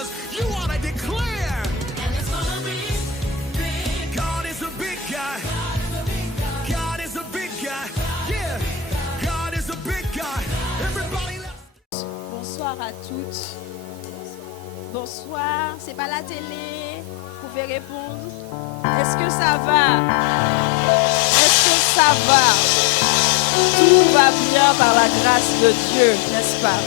dollars, you ought to declare. And it's gonna be big. God is a big guy. God is a big guy. Yeah. God is a big guy. Everybody. Bonsoir à toutes. Bonsoir. C'est pas la télé. Vous pouvez répondre. Est-ce que ça va? Est-ce que ça va? Tout va bien par la grâce de Dieu, n'est-ce pas?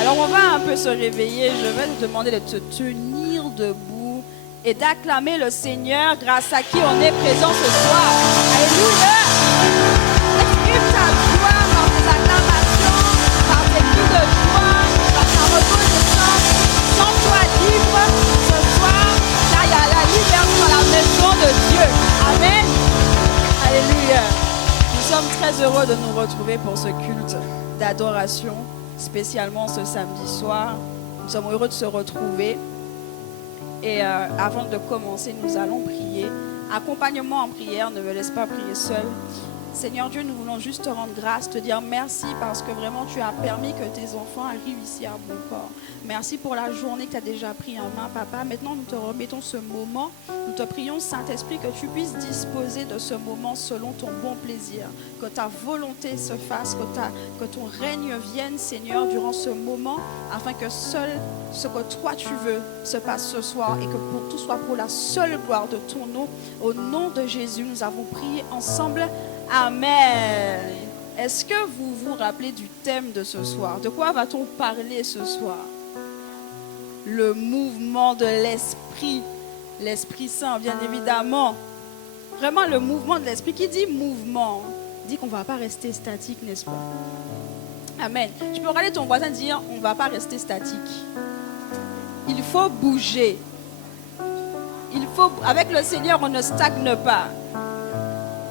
Alors on va un peu se réveiller. Je vais te demander de te tenir debout et d'acclamer le Seigneur grâce à qui on est présent ce soir. Alléluia! Exprime ta joie par tes acclamations, par tes cris de joie, par ta reconnaissance. Sens-toi libre ce soir, car il y a la liberté dans la maison de Dieu. Amen. Alléluia. Nous sommes très heureux de nous retrouver pour ce culte d'adoration, spécialement ce samedi soir. Nous sommes heureux de se retrouver. Et avant de commencer, nous allons prier. Accompagnement en prière, ne me laisse pas prier seul. Seigneur Dieu, nous voulons juste te rendre grâce, te dire merci parce que vraiment tu as permis que tes enfants arrivent ici à bon port. Merci pour la journée que tu as déjà pris en main, Papa. Maintenant, nous te remettons ce moment. Nous te prions, Saint-Esprit, que tu puisses disposer de ce moment selon ton bon plaisir. Que ta volonté se fasse, que ton règne vienne, Seigneur, durant ce moment, afin que seul ce que toi tu veux se passe ce soir et que pour tout soit pour la seule gloire de ton nom. Au nom de Jésus, nous avons prié ensemble. Amen. Est-ce que vous vous rappelez du thème de ce soir? De quoi va-t-on parler ce soir? Le mouvement de l'Esprit. L'Esprit Saint, bien évidemment. Vraiment le mouvement de l'Esprit. Qui dit mouvement dit qu'on ne va pas rester statique, n'est-ce pas? Amen. Tu peux regarder ton voisin et dire on ne va pas rester statique. Il faut bouger. Avec le Seigneur, on ne stagne pas.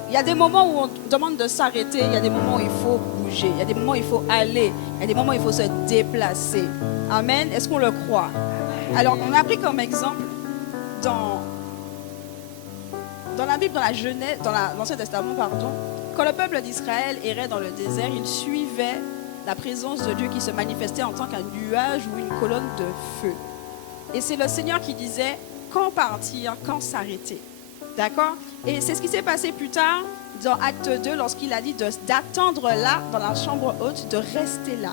Il y a des moments où on demande de s'arrêter, il y a des moments où il faut bouger, il y a des moments où il faut aller, il y a des moments où il faut se déplacer. Amen. Est-ce qu'on le croit? Alors, on a pris comme exemple dans la Bible, dans la Genèse, dans l'Ancien Testament, quand le peuple d'Israël errait dans le désert, il suivait la présence de Dieu qui se manifestait en tant qu'un nuage ou une colonne de feu. Et c'est le Seigneur qui disait quand partir, quand s'arrêter. D'accord? Et c'est ce qui s'est passé plus tard dans Acte 2 lorsqu'il a dit d'attendre là, dans la chambre haute, de rester là.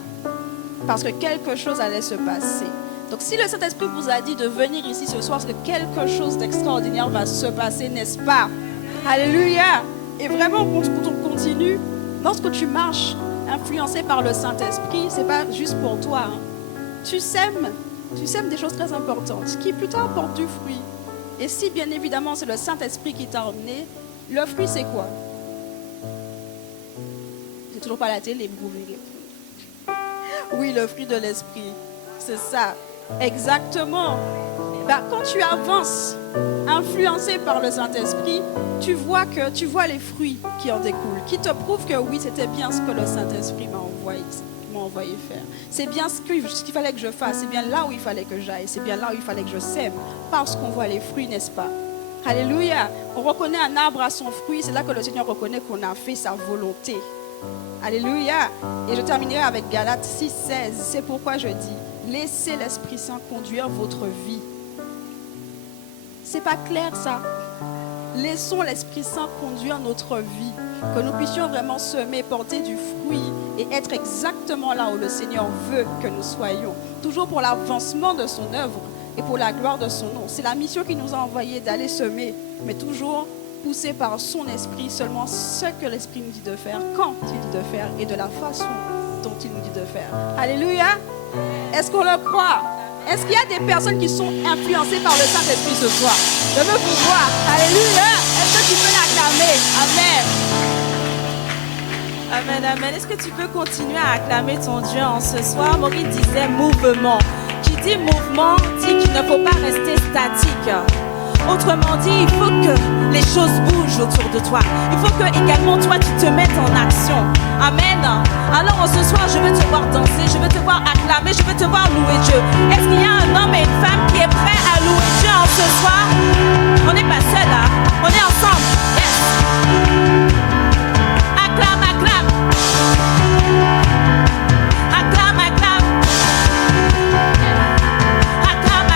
Parce que quelque chose allait se passer. Donc si le Saint-Esprit vous a dit de venir ici ce soir, c'est que quelque chose d'extraordinaire va se passer, n'est-ce pas? Alléluia! Et vraiment, quand on continue, lorsque tu marches influencé par le Saint-Esprit, ce n'est pas juste pour toi. Hein. Tu sèmes des choses très importantes qui plus tard portent du fruit. Et si bien évidemment c'est le Saint-Esprit qui t'a emmené, le fruit c'est quoi? J'ai toujours pas la télé, vous pouvez répondre. Oui, le fruit de l'Esprit, c'est ça, exactement. Quand tu avances, influencé par le Saint-Esprit, tu vois les fruits qui en découlent, qui te prouvent que oui, c'était bien ce que le Saint-Esprit m'a envoyé faire. C'est bien ce qu'il fallait que je fasse, c'est bien là où il fallait que j'aille, c'est bien là où il fallait que je sème, parce qu'on voit les fruits, n'est-ce pas? Alléluia! On reconnaît un arbre à son fruit, c'est là que le Seigneur reconnaît qu'on a fait sa volonté. Alléluia! Et je terminerai avec Galates 6,16. C'est pourquoi je dis, laissez l'Esprit Saint conduire votre vie. C'est pas clair ça? Laissons l'Esprit Saint conduire notre vie, que nous puissions vraiment semer, porter du fruit et être exactement là où le Seigneur veut que nous soyons. Toujours pour l'avancement de son œuvre et pour la gloire de son nom. C'est la mission qui nous a envoyés d'aller semer, mais toujours poussé par son esprit, seulement ce que l'Esprit nous dit de faire, quand il dit de faire et de la façon dont il nous dit de faire. Alléluia! Est-ce qu'on le croit? Est-ce qu'il y a des personnes qui sont influencées par le Saint-Esprit ce soir? Je veux vous voir. Alléluia! Est-ce que tu peux l'acclamer? Amen. Amen, amen. Est-ce que tu peux continuer à acclamer ton Dieu en ce soir? Maurice disait mouvement. Qui dit mouvement dit qu'il ne faut pas rester statique. Autrement dit, il faut que les choses bougent autour de toi. Il faut que également toi tu te mettes en action. Amen. Alors ce soir, je veux te voir danser, je veux te voir acclamer, je veux te voir louer Dieu. Est-ce qu'il y a un homme et une femme qui est prêt à louer Dieu en ce soir? On n'est pas seul là, on est ensemble. Yes. Acclame, acclame. Acclame, acclame. Acclame,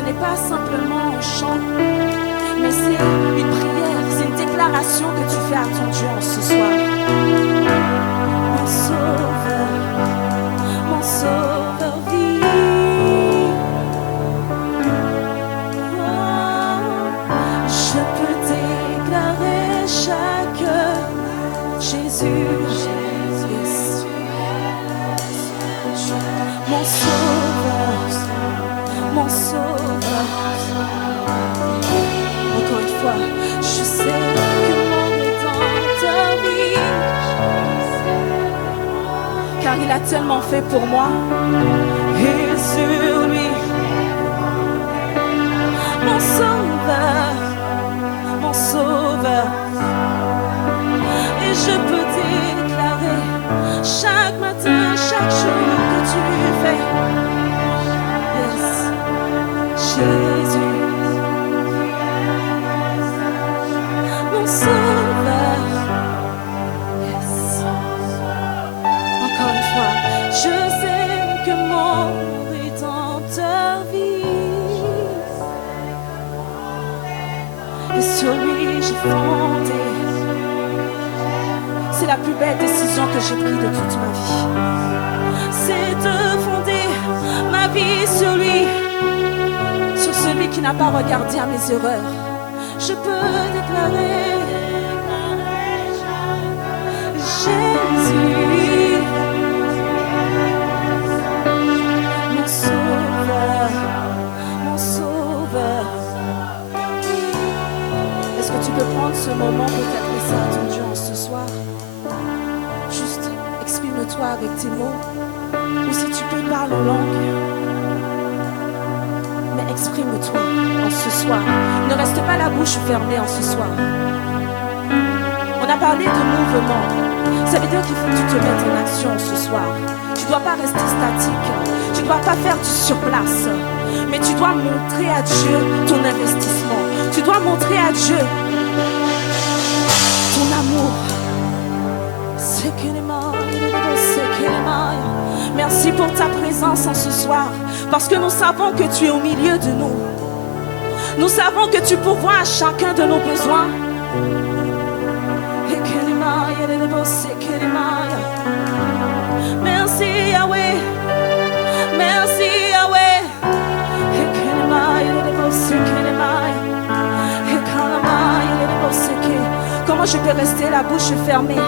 ce n'est pas simplement un chant, mais c'est une prière, c'est une déclaration que tu fais à ton Dieu en ce soir. Mon sauveur vit. Je peux déclarer chaque Jésus, Jésus, mon sauveur, mon sauveur. Encore une fois, je sais que mon Rédempteur vit, car il a tellement fait pour moi. Et sur lui, mon sauveur, mon sauveur. Et je peux déclarer chaque matin, chaque jour que tu fais. Yes, Jésus, mon sauveur. Yes. Encore une fois, je sais que mon Rédempteur vit. Et sur lui j'ai fondé. C'est la plus belle décision que j'ai prise de toute ma vie. C'est de fonder ma vie sur lui, sur celui qui n'a pas regardé à mes erreurs. Je peux déclarer Jésus, mon sauveur, mon sauveur. Est-ce que tu peux prendre ce moment pour t'adresser à ton Dieu en ce soir? Juste exprime-toi avec tes mots. Ou si tu peux parler en langue. Mais exprime-toi en ce soir. Ne reste pas la bouche fermée en ce soir. On a parlé de mouvement. Ça veut dire qu'il faut que tu te mettes en action ce soir. Tu ne dois pas rester statique. Tu ne dois pas faire du surplace. Mais tu dois montrer à Dieu ton investissement. Tu dois montrer à Dieu ton amour. Merci pour ta présence en ce soir, parce que nous savons que tu es au milieu de nous. Nous savons que tu pourvois à chacun de nos besoins. Merci Yahweh, merci Yahweh. Comment je peux rester la bouche fermée?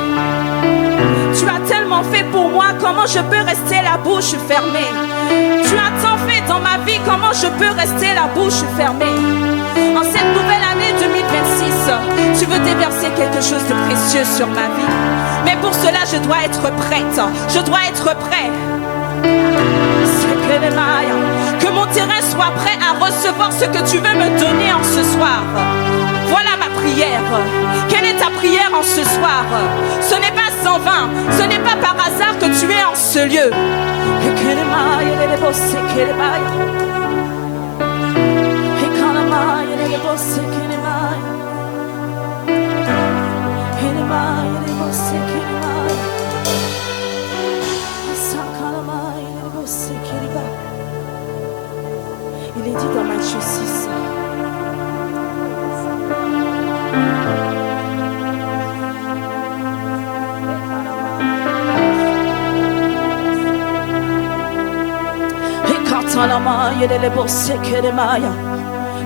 Tu as tellement fait pour moi, comment je peux rester la bouche fermée? Tu as tant fait dans ma vie, comment je peux rester la bouche fermée? En cette nouvelle année 2026, tu veux déverser quelque chose de précieux sur ma vie. Mais pour cela, je dois être prête. Je dois être prêt. Que mon terrain soit prêt à recevoir ce que tu veux me donner en ce soir. Voilà ma prière. Quelle est ta prière en ce soir? Ce n'est pas en vain. Ce n'est pas par hasard que tu es en ce lieu. Il est dit dans Matthieu 6.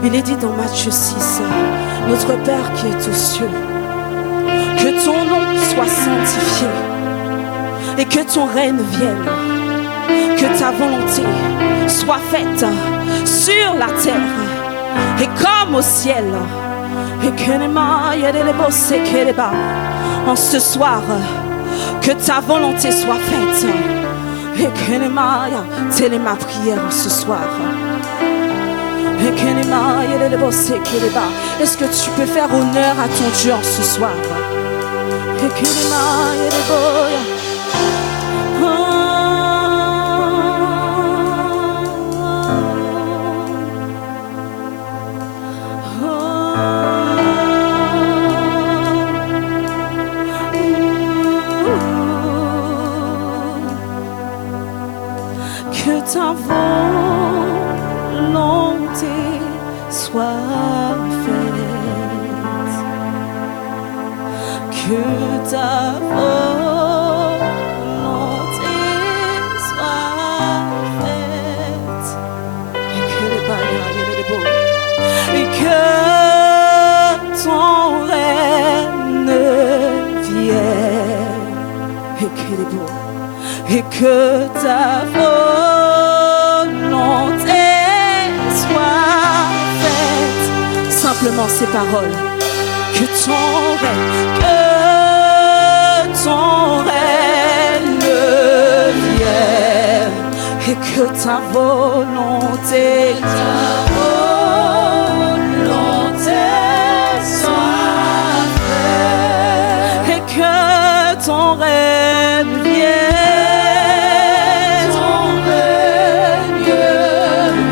Il est dit dans Matthieu 6, notre Père qui est aux cieux, que ton nom soit sanctifié et que ton règne vienne, que ta volonté soit faite sur la terre et comme au ciel. En ce soir, que ta volonté soit faite. Telle est ma prière en ce soir. Est-ce que tu peux faire honneur à ton Dieu en ce soir? Que ta volonté ta volonté soit faite. Et que les bailleurs, les beaux, et que ton règne vienne. Et que les beaux, et que ta volonté soit faite. Simplement ces paroles. Que ton règne vienne et que ta volonté soit faite et que ton règne vienne, que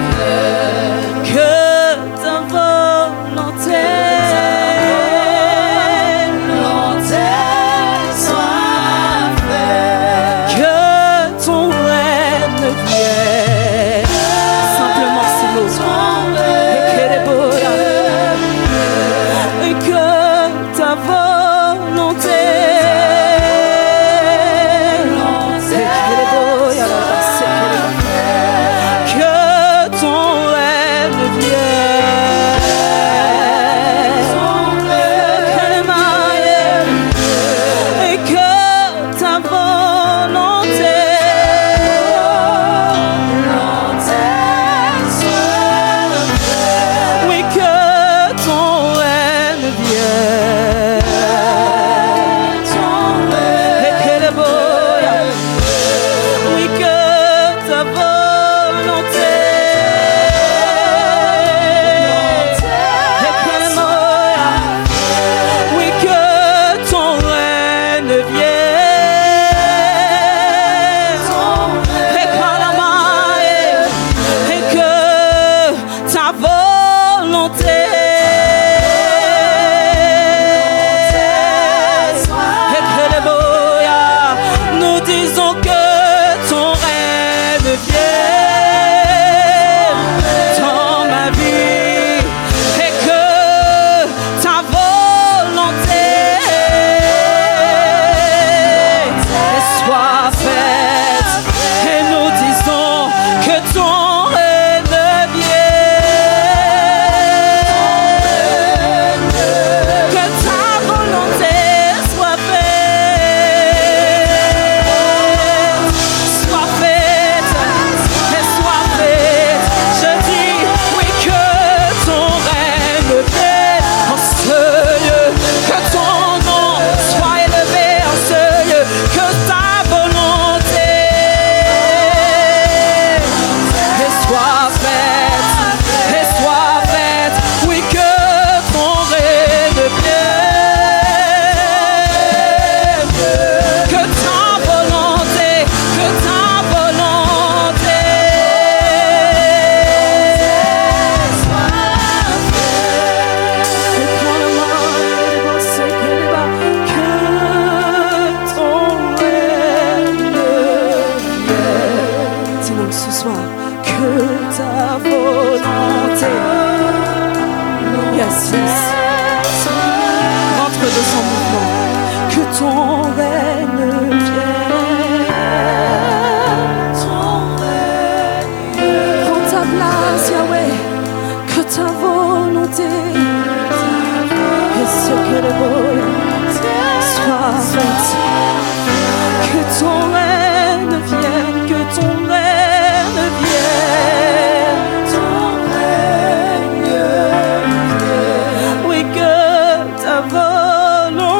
ta volonté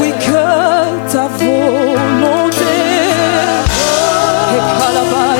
Oui, que ta volonté est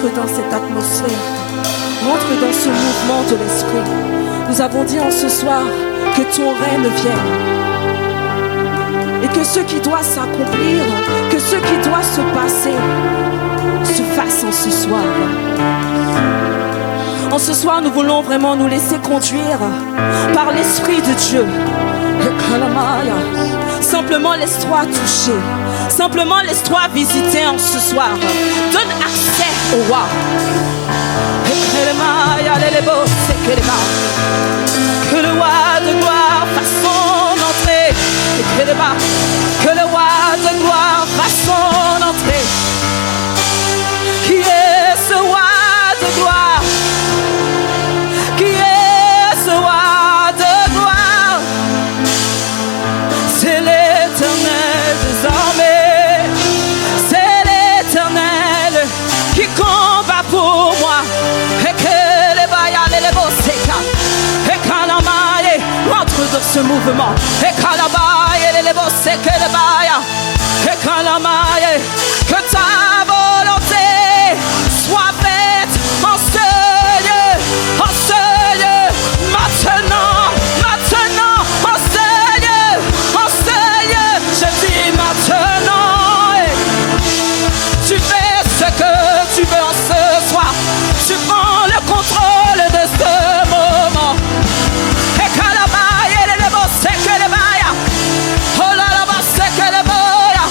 Rentre dans cette atmosphère. Rentre dans ce mouvement de l'esprit. Nous avons dit en ce soir que ton règne vienne. Et que ce qui doit s'accomplir, que ce qui doit se passer, se fasse en ce soir. En ce soir, nous voulons vraiment nous laisser conduire par l'Esprit de Dieu. Simplement laisse-toi toucher. Simplement laisse-toi visiter en ce soir. Donne accès au roi. Que le roi de gloire fasse son entrée. Que le roi de gloire fasse son entrée. Qui est ce roi de gloire? Qui est ce roi de gloire? C'est l'Éternel désormais. C'est l'Éternel qui combat pour moi. Et que les baïas, les beaux séca. Et Kalamaye rentre dans ce mouvement. Et Kalamaye, les beaux séca, les baïas. Et Kalamaye, que ta volonté soit faite en ce lieu, maintenant, maintenant, en ce lieu, je dis maintenant. Tu fais ce que tu veux en ce soir, tu prends le contrôle de ce moment. Et Kalamaye, les beaux séca, les baïas. Oh là là, c'est que les boya.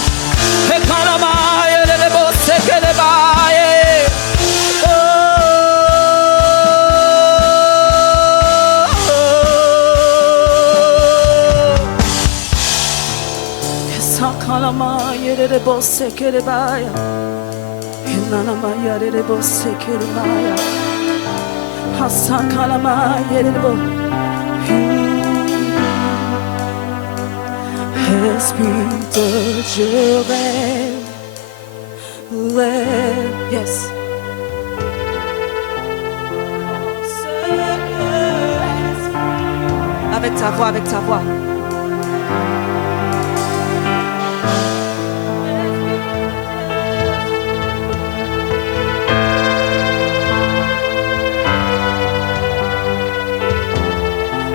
Et Kalamaye, les beaux séca, les baïas. Kalamaye, les beaux séca, les baïas. Kalamaye, les beaux séca, les baïas. Hassan Kalamaye, les beaux. Esprit de Dieu règne, yes. Avec ta voix, avec ta voix.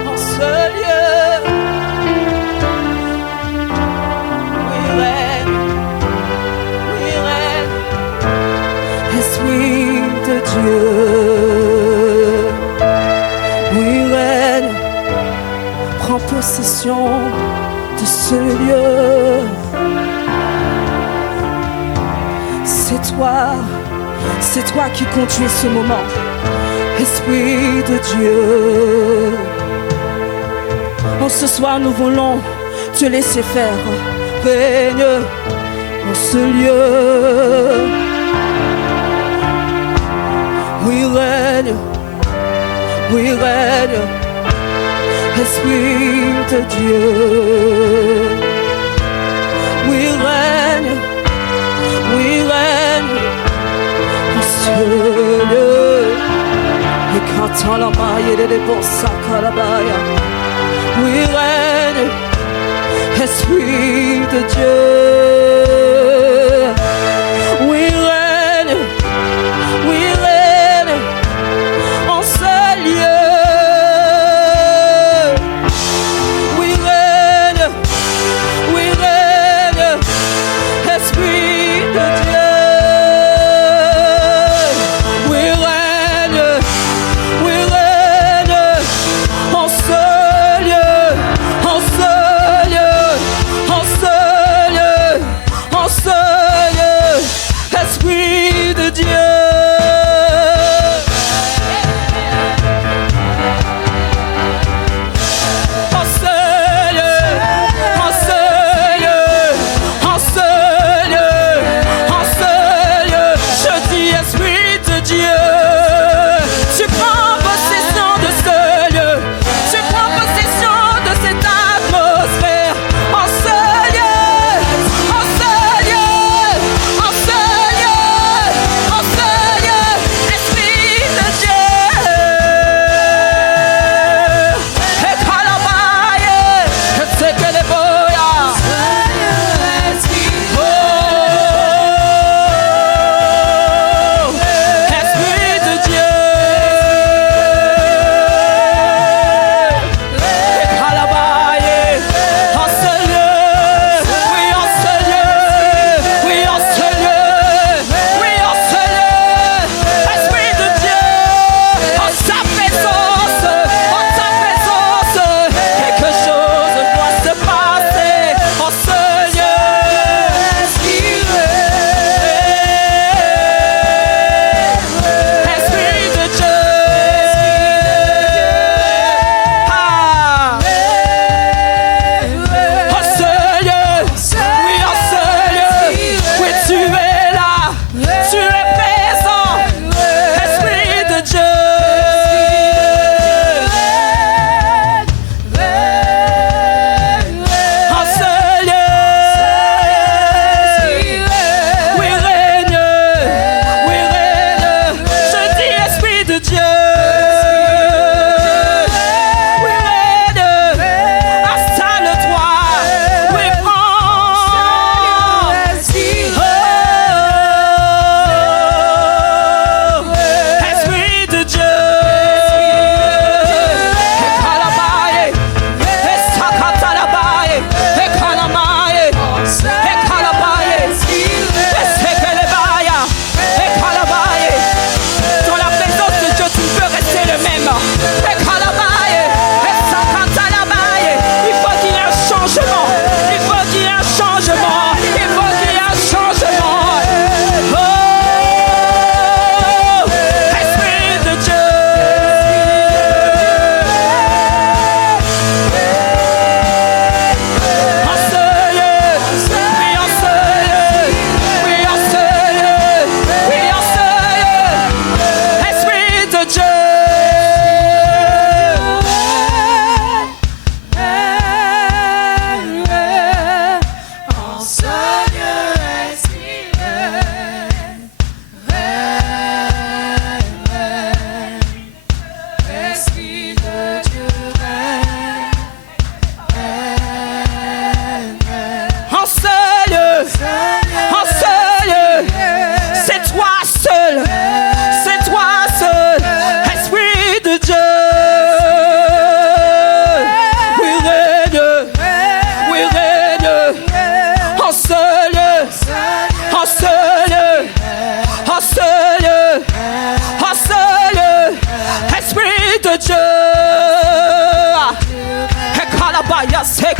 En ce lieu, Esprit de Dieu, oui, règne, prends possession de ce lieu. C'est toi qui conduis ce moment. Esprit de Dieu, en ce soir nous voulons te laisser faire. Règne en ce lieu. Oui, règne, Esprit de Dieu. Oui, règne, en ce lieu. Et quand la maille et les beaux sacs à la baille. Oui, règne, Esprit de Dieu. Oui, règne, en ce lieu. Oui, règne, Esprit de Dieu. Oui, règne, en ce lieu, en ce lieu.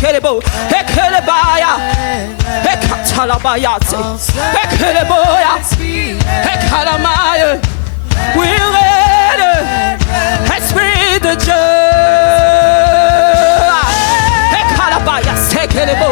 Ekelebo, Ekelebaya, Ekatalabayate, Ekeleboya, Ekalamaya. We're ready, Esprit de Dieu. Ekalabaya, Ekelebo.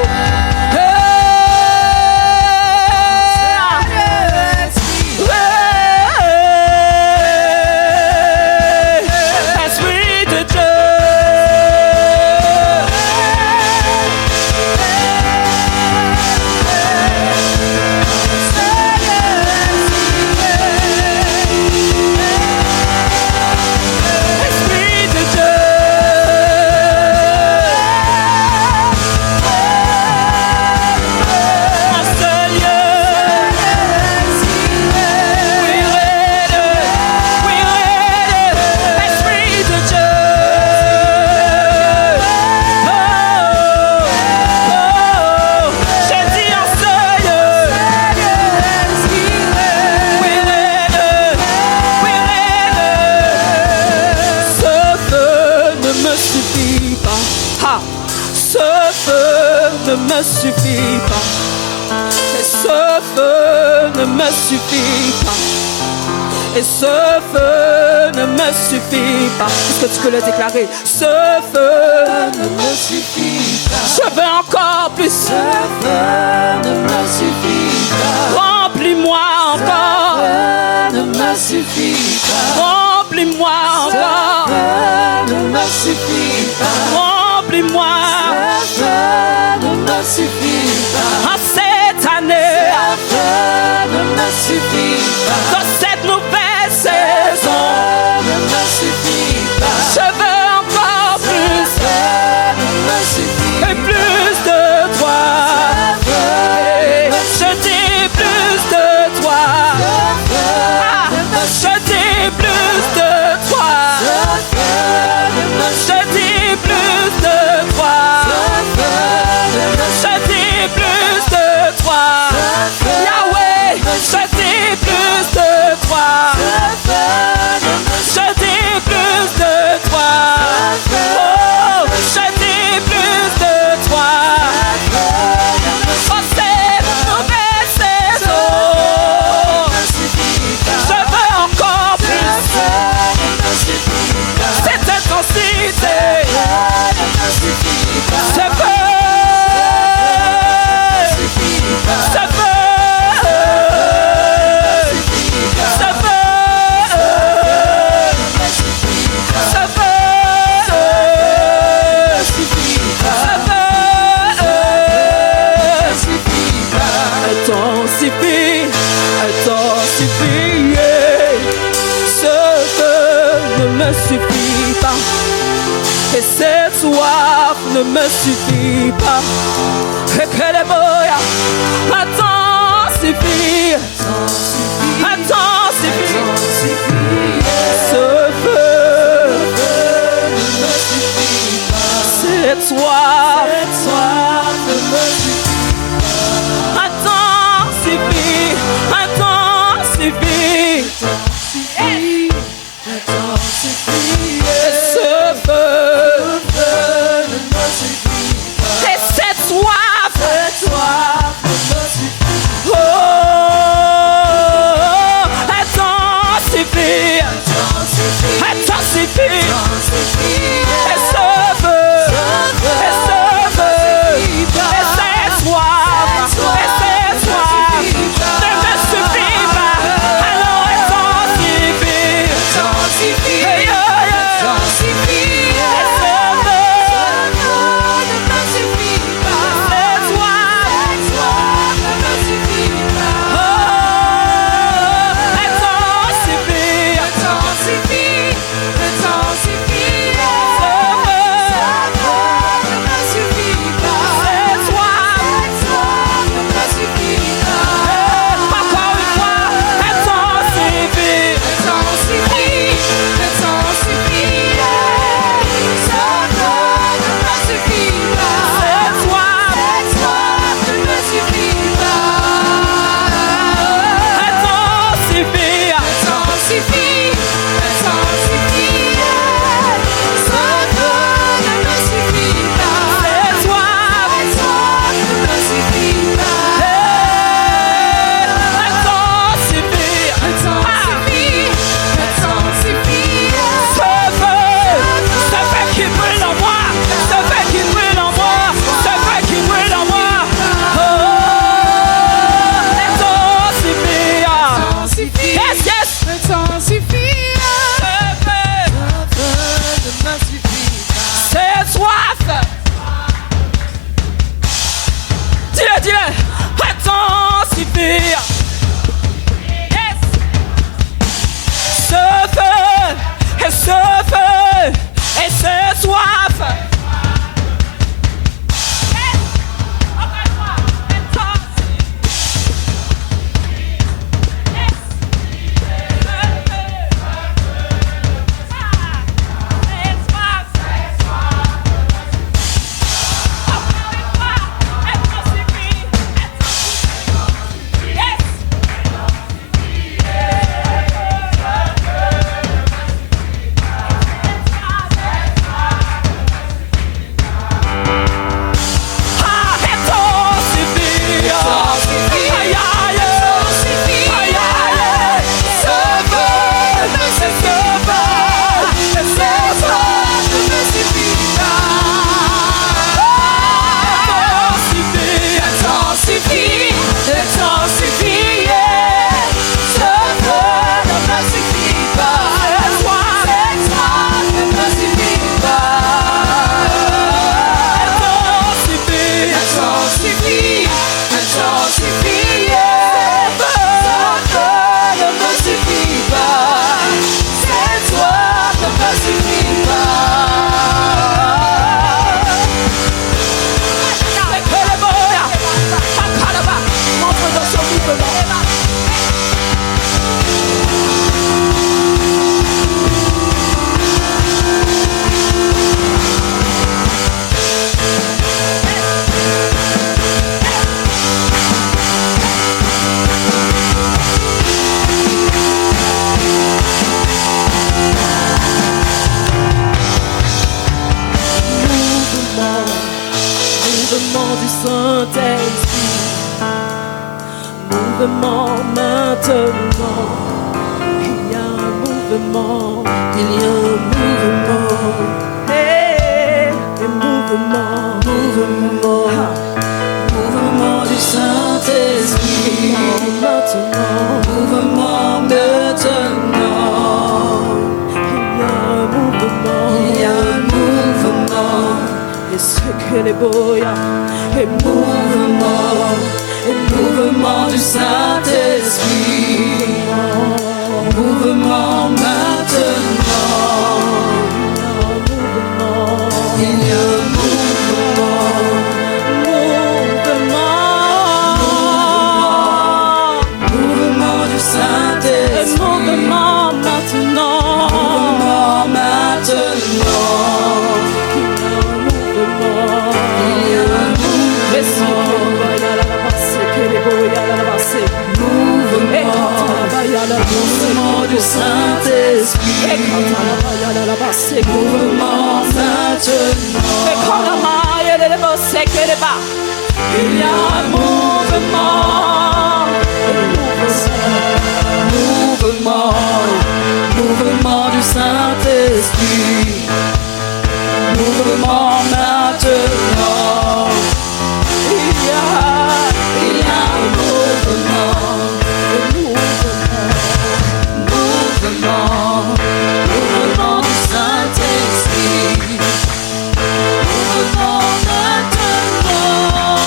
Suffit pas. Et ce feu ne me suffit pas. Et ce feu ne me suffit pas. Est-ce que tu peux le déclarer? Ce feu ne me suffit pas. Je veux encore plus. Ce feu ne me suffit pas. Remplis-moi encore. Ce feu ne me suffit pas. Remplis-moi encore. Ce feu ne me suffit pas. Remplis-moi. Ce feu suffit pas. En cette année, ça ne me suffit pas. Dans cette nouvelle saison, ça ne me suffit pas. Je veux encore plus. Ça ne me suffit pas. Et plus de toi. Je dis plus de toi. Je dis plus de toi. Je dis plus de toi. Je dis plus de toi, Yahweh, je dis plus de toi, je dis plus de toi, oh, je dis plus de toi, oh, cette nouvelle saison, je veux encore plus, cette intensité, je veux. Suffit pas. Et cette soif ne me suffit pas. Et que les boya intensifie, intensifie. Ce feu ne me suffit pas. Cette soif ne me suffit pas. Intensifie, intensifie. Intensifie, et ce feu, Le temps suffit. Ne me suffit pas. Cette soif. Dis-le, dis-le. Le temps suffit. Yes. Ce feu et ce feu et cette soif. Yes. Encore une fois. Le temps suffit. Yes. Mouvement du Saint-Esprit, mouvement maintenant. Il y a un mouvement, il y a un mouvement. Hey, un mouvement, mouvement, mouvement du Saint-Esprit. Maintenant, mouvement maintenant. Il y a un mouvement. Et ce que les boya, et mouvement du Saint-Esprit, mouvement maintenant, il y a un mouvement du Saint-Esprit, mouvement maintenant, mouvement du Saint-Esprit, mouvement maintenant, il y a un mouvement, mouvement du Saint-Esprit, mouvement maintenant, il y a un mouvement. Mouvement du Saint-Esprit, mouvement maintenant,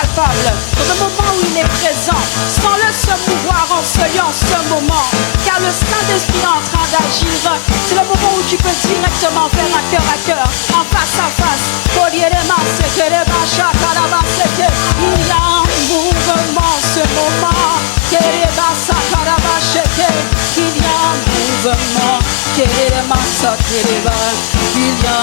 palpable, dans le moment où il est présent. Sans-le se mouvoir en ce lieu, en ce moment. Car le Saint-Esprit est en train d'agir. C'est le moment où tu peux directement faire un cœur à cœur, en face à face. Il y a un mouvement ce moment. Il y a un mouvement. Il y a un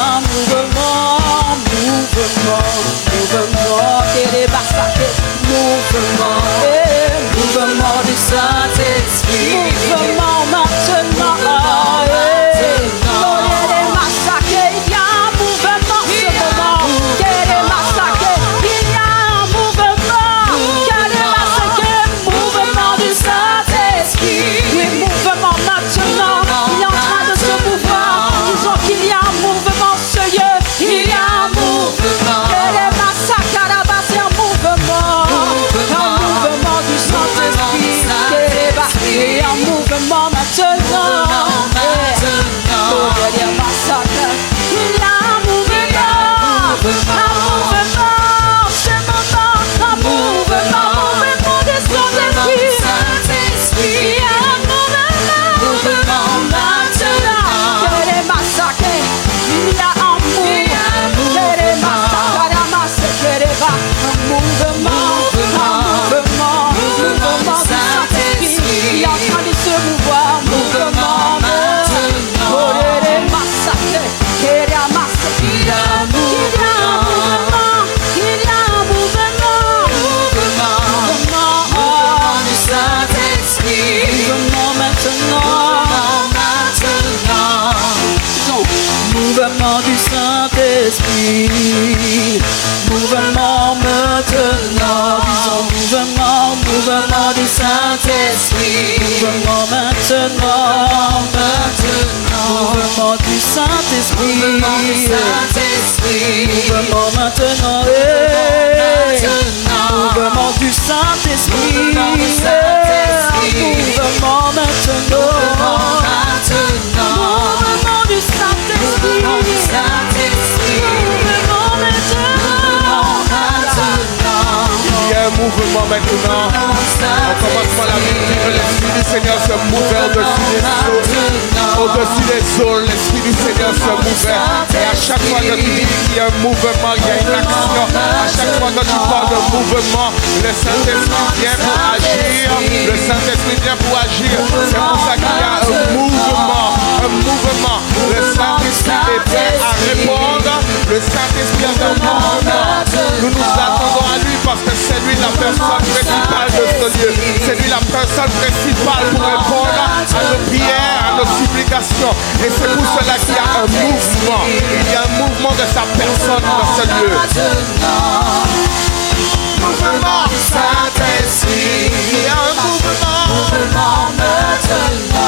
mouvement du Saint-Esprit. Mouvement maintenant. Mouvement du Saint-Esprit, mouvement maintenant, disons mouvement du Saint-Esprit, mouvement maintenant, mouvement du Saint-Esprit, mouvement maintenant, mouvement du Saint-Esprit, mouvement mouvement maintenant. On commence par la Bible. L'Esprit du Seigneur se mouvait au-dessus des eaux. L'Esprit du Seigneur se mouvait. Et à chaque fois que tu dis qu'il y a un mouvement, il y a une action. À chaque fois que tu parles de mouvement, le Saint-Esprit vient pour agir. Le Saint-Esprit vient pour agir. C'est pour ça qu'il y a un mouvement. Un mouvement. Le Saint-Esprit est prêt à répondre. Le Saint-Esprit est un mouvement. Nous nous attendons à lui parce que c'est lui la personne principale de ce lieu. C'est lui la personne principale pour répondre à nos prières, à nos supplications. Et c'est pour cela qu'il y a un mouvement. Il y a un mouvement de sa personne dans ce lieu. Mouvement du Saint-Esprit. Il y a un mouvement. Mouvement maintenant.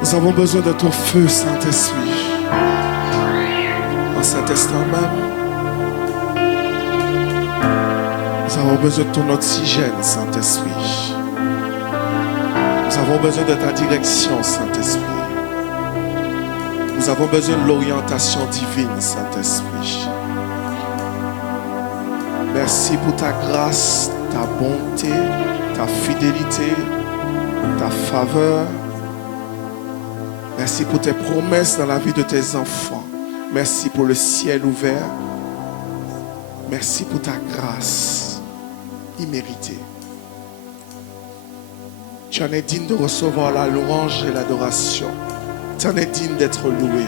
Nous avons besoin de ton feu, Saint-Esprit. En cet instant même, nous avons besoin de ton oxygène, Saint-Esprit. Nous avons besoin de ta direction, Saint-Esprit. Nous avons besoin de l'orientation divine, Saint-Esprit. Merci pour ta grâce, ta bonté, ta fidélité, ta faveur. Merci pour tes promesses dans la vie de tes enfants. Merci pour le ciel ouvert. Merci pour ta grâce imméritée. Tu en es digne de recevoir la louange et l'adoration. Tu en es digne d'être loué.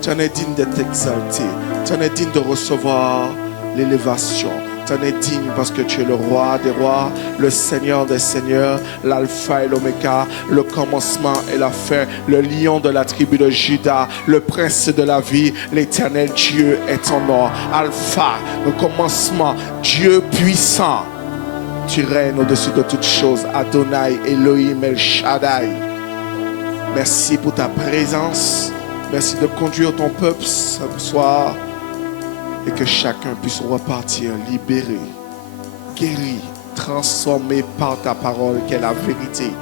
Tu en es digne d'être exalté. Tu en es digne de recevoir l'élévation. Tu en es digne parce que tu es le roi des rois, le Seigneur des seigneurs, l'alpha et l'oméga, le commencement et la fin, le lion de la tribu de Juda, le prince de la vie, l'éternel Dieu est ton nom. Alpha, le commencement, Dieu puissant. Tu règnes au-dessus de toutes choses. Adonai, Elohim, El Shaddai. Merci pour ta présence. Merci de conduire ton peuple ce soir. Et que chacun puisse repartir libéré, guéri, transformé par ta parole qui est la vérité.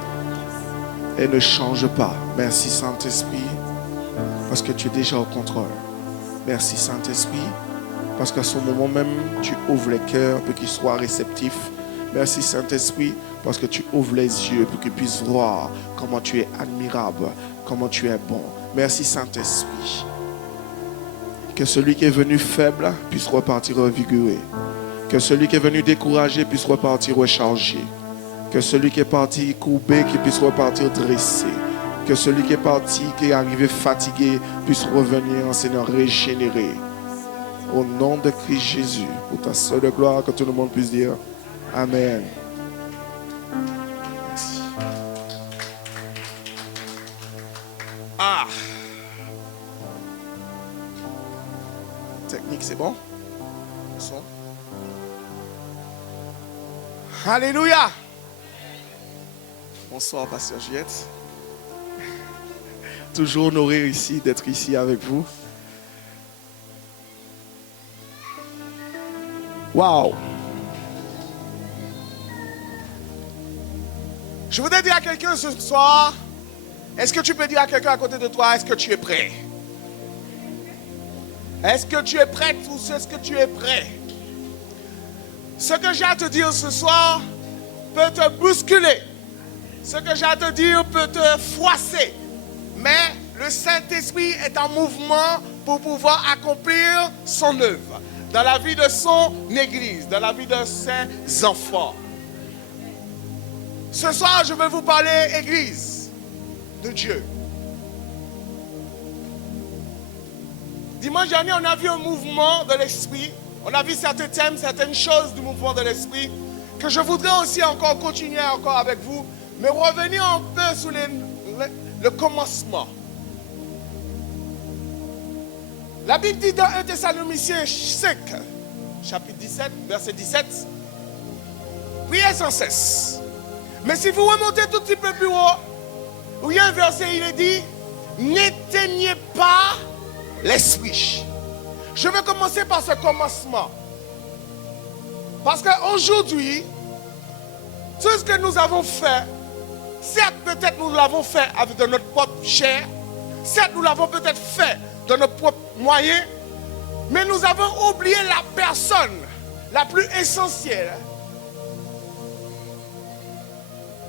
Et ne change pas. Merci Saint-Esprit, parce que tu es déjà au contrôle. Merci Saint-Esprit, parce qu'à ce moment même, tu ouvres les cœurs pour qu'ils soient réceptifs. Merci Saint-Esprit, parce que tu ouvres les yeux pour qu'ils puissent voir comment tu es admirable, comment tu es bon. Merci Saint-Esprit. Que celui qui est venu faible puisse repartir revigoré. Que celui qui est venu découragé puisse repartir rechargé. Que celui qui est parti courbé qui puisse repartir dressé. Que celui qui est parti, qui est arrivé fatigué, puisse revenir en Seigneur régénéré. Au nom de Christ Jésus, pour ta seule gloire, que tout le monde puisse dire Amen. Merci. Ah! Technique, c'est bon? Son. Alléluia! Bonsoir, Pasteur Juliette. Toujours honoré ici d'être ici avec vous. Wow! Je voudrais dire à quelqu'un ce soir, est-ce que tu peux dire à quelqu'un à côté de toi, est-ce que tu es prêt? Est-ce que tu es prête ou est-ce que tu es prêt? Ce que j'ai à te dire ce soir peut te bousculer. Ce que j'ai à te dire peut te froisser. Mais le Saint-Esprit est en mouvement pour pouvoir accomplir son œuvre dans la vie de son Église, dans la vie de ses enfants. Ce soir, je vais vous parler, Église de Dieu. Dimanche dernier, on a vu un mouvement de l'esprit. On a vu certains thèmes, certaines choses du mouvement de l'esprit que je voudrais aussi encore continuer encore avec vous, mais revenir un peu sur le commencement. La Bible dit dans 1 Thessaloniciens 5, chapitre 17, verset 17, priez sans cesse. Mais si vous remontez tout petit peu plus haut, où il y a un verset, il est dit, n'éteignez pas l'esprit. Je vais commencer par ce commencement. Parce qu'aujourd'hui, tout ce que nous avons fait, certes peut-être nous l'avons fait avec de notre propre chair, certes nous l'avons peut-être fait de nos propres moyens, mais nous avons oublié la personne la plus essentielle,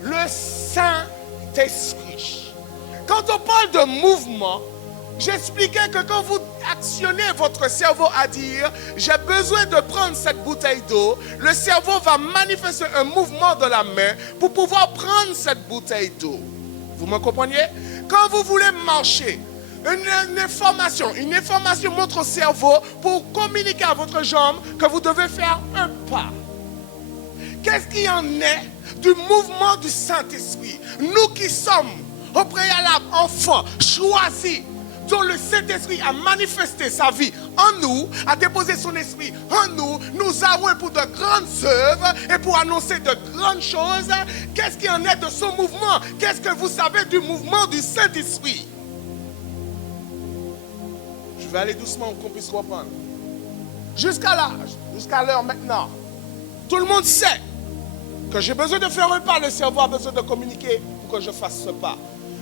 le Saint-Esprit. Quand on parle de mouvement, j'expliquais que quand vous actionnez votre cerveau à dire « j'ai besoin de prendre cette bouteille d'eau », le cerveau va manifester un mouvement de la main pour pouvoir prendre cette bouteille d'eau. Vous me comprenez? Quand vous voulez marcher, une information montre au cerveau pour communiquer à votre jambe que vous devez faire un pas. Qu'est-ce qu'il en est du mouvement du Saint-Esprit? Nous qui sommes au préalable enfants, choisis, dont le Saint-Esprit a manifesté sa vie en nous, a déposé son esprit en nous, nous avons pour de grandes œuvres et pour annoncer de grandes choses. Qu'est-ce qu'il en est de ce mouvement? Qu'est-ce que vous savez du mouvement du Saint-Esprit? Je vais aller doucement pour qu'on puisse reprendre. Jusqu'à l'heure maintenant, tout le monde sait que j'ai besoin de faire un pas, le cerveau a besoin de communiquer pour que je fasse ce pas.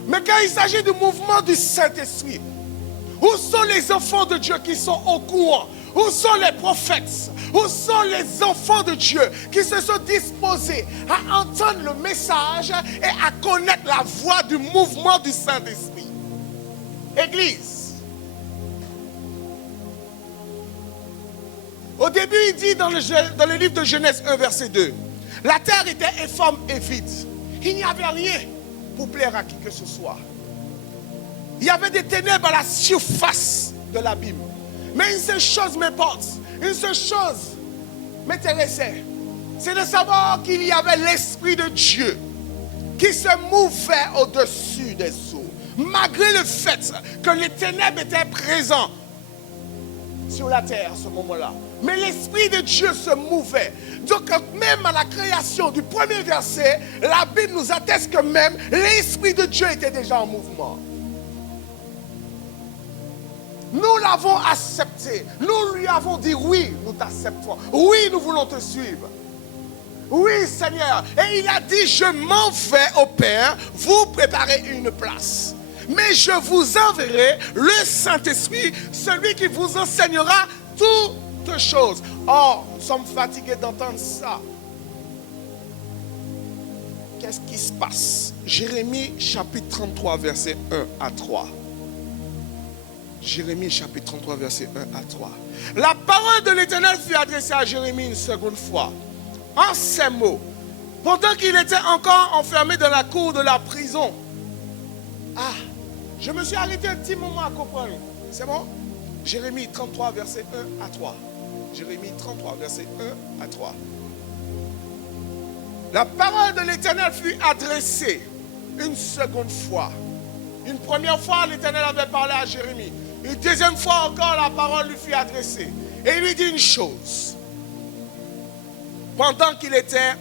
Mais quand il s'agit du mouvement du Saint-Esprit, où sont les enfants de Dieu qui sont au courant? Où sont les prophètes? Où sont les enfants de Dieu qui se sont disposés à entendre le message et à connaître la voix du mouvement du Saint-Esprit? Église. Au début, il dit dans le livre de Genèse 1, verset 2, la terre était informe et vide. Il n'y avait rien pour plaire à qui que ce soit. Il y avait des ténèbres à la surface de l'abîme. Mais une seule chose m'importe, une seule chose m'intéressait, c'est de savoir qu'il y avait l'Esprit de Dieu qui se mouvait au-dessus des eaux. Malgré le fait que les ténèbres étaient présents sur la terre à ce moment-là. Mais l'Esprit de Dieu se mouvait. Donc même à la création du premier verset, la Bible nous atteste que même l'Esprit de Dieu était déjà en mouvement. Nous l'avons accepté. Nous lui avons dit oui, nous t'acceptons. Oui, nous voulons te suivre. Oui, Seigneur. Et il a dit, je m'en vais au Père, vous préparez une place. Mais je vous enverrai le Saint-Esprit, celui qui vous enseignera toutes choses. Or, nous sommes fatigués d'entendre ça. Qu'est-ce qui se passe? Jérémie chapitre 33, verset 1 à 3. Jérémie chapitre 33, verset 1 à 3. La parole de l'Éternel fut adressée à Jérémie une seconde fois. En ces mots, pendant qu'il était encore enfermé dans la cour de la prison. Ah, je me suis arrêté un petit moment à comprendre. C'est bon? Jérémie 33, verset 1 à 3. Jérémie 33, verset 1 à 3. La parole de l'Éternel fut adressée une seconde fois. Une première fois, l'Éternel avait parlé à Jérémie. Une deuxième fois encore, la parole lui fut adressée. Et il lui dit une chose. Pendant qu'il était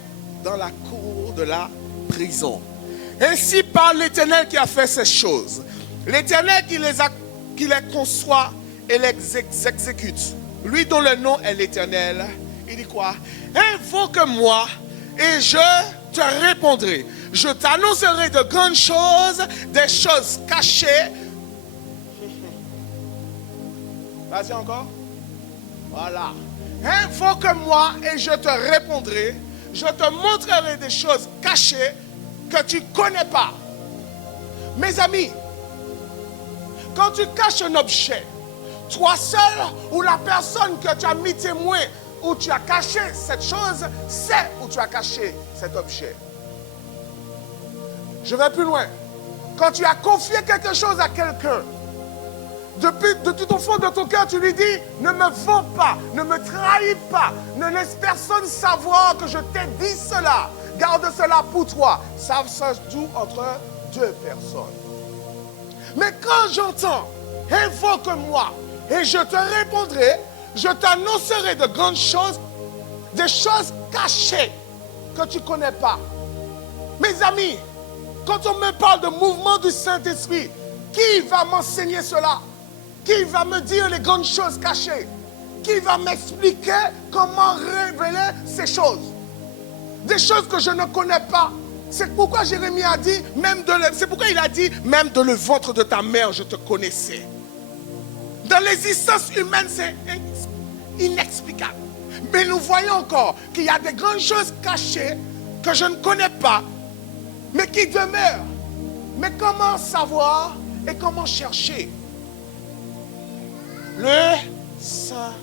dans la cour de la prison. Ainsi parle l'Éternel qui a fait ces choses. L'Éternel qui les conçoit et les exécute. Lui dont le nom est l'Éternel. Il dit quoi? Invoque-moi et je te répondrai. Je t'annoncerai de grandes choses, des choses cachées. Vas-y encore. Voilà. Invoque-moi et je te répondrai. Je te montrerai des choses cachées que tu ne connais pas. Mes amis, quand tu caches un objet, toi seul ou la personne que tu as mis témoin où tu as caché cette chose, sait où tu as caché cet objet. Je vais plus loin. Quand tu as confié quelque chose à quelqu'un, de tout au fond de ton cœur, tu lui dis, ne me vends pas, ne me trahis pas, ne laisse personne savoir que je t'ai dit cela. Garde cela pour toi. Ça se joue entre deux personnes. Mais quand j'entends, invoque-moi et je te répondrai, je t'annoncerai de grandes choses, des choses cachées que tu ne connais pas. Mes amis, quand on me parle de mouvement du Saint-Esprit, qui va m'enseigner cela? Qui va me dire les grandes choses cachées? Qui va m'expliquer comment révéler ces choses? Des choses que je ne connais pas. C'est pourquoi Jérémie a dit, c'est pourquoi il a dit, même dans le ventre de ta mère, je te connaissais. Dans l'existence humaine, c'est inexplicable. Mais nous voyons encore qu'il y a des grandes choses cachées que je ne connais pas, mais qui demeurent. Mais comment savoir et comment chercher? Le Saint-Esprit.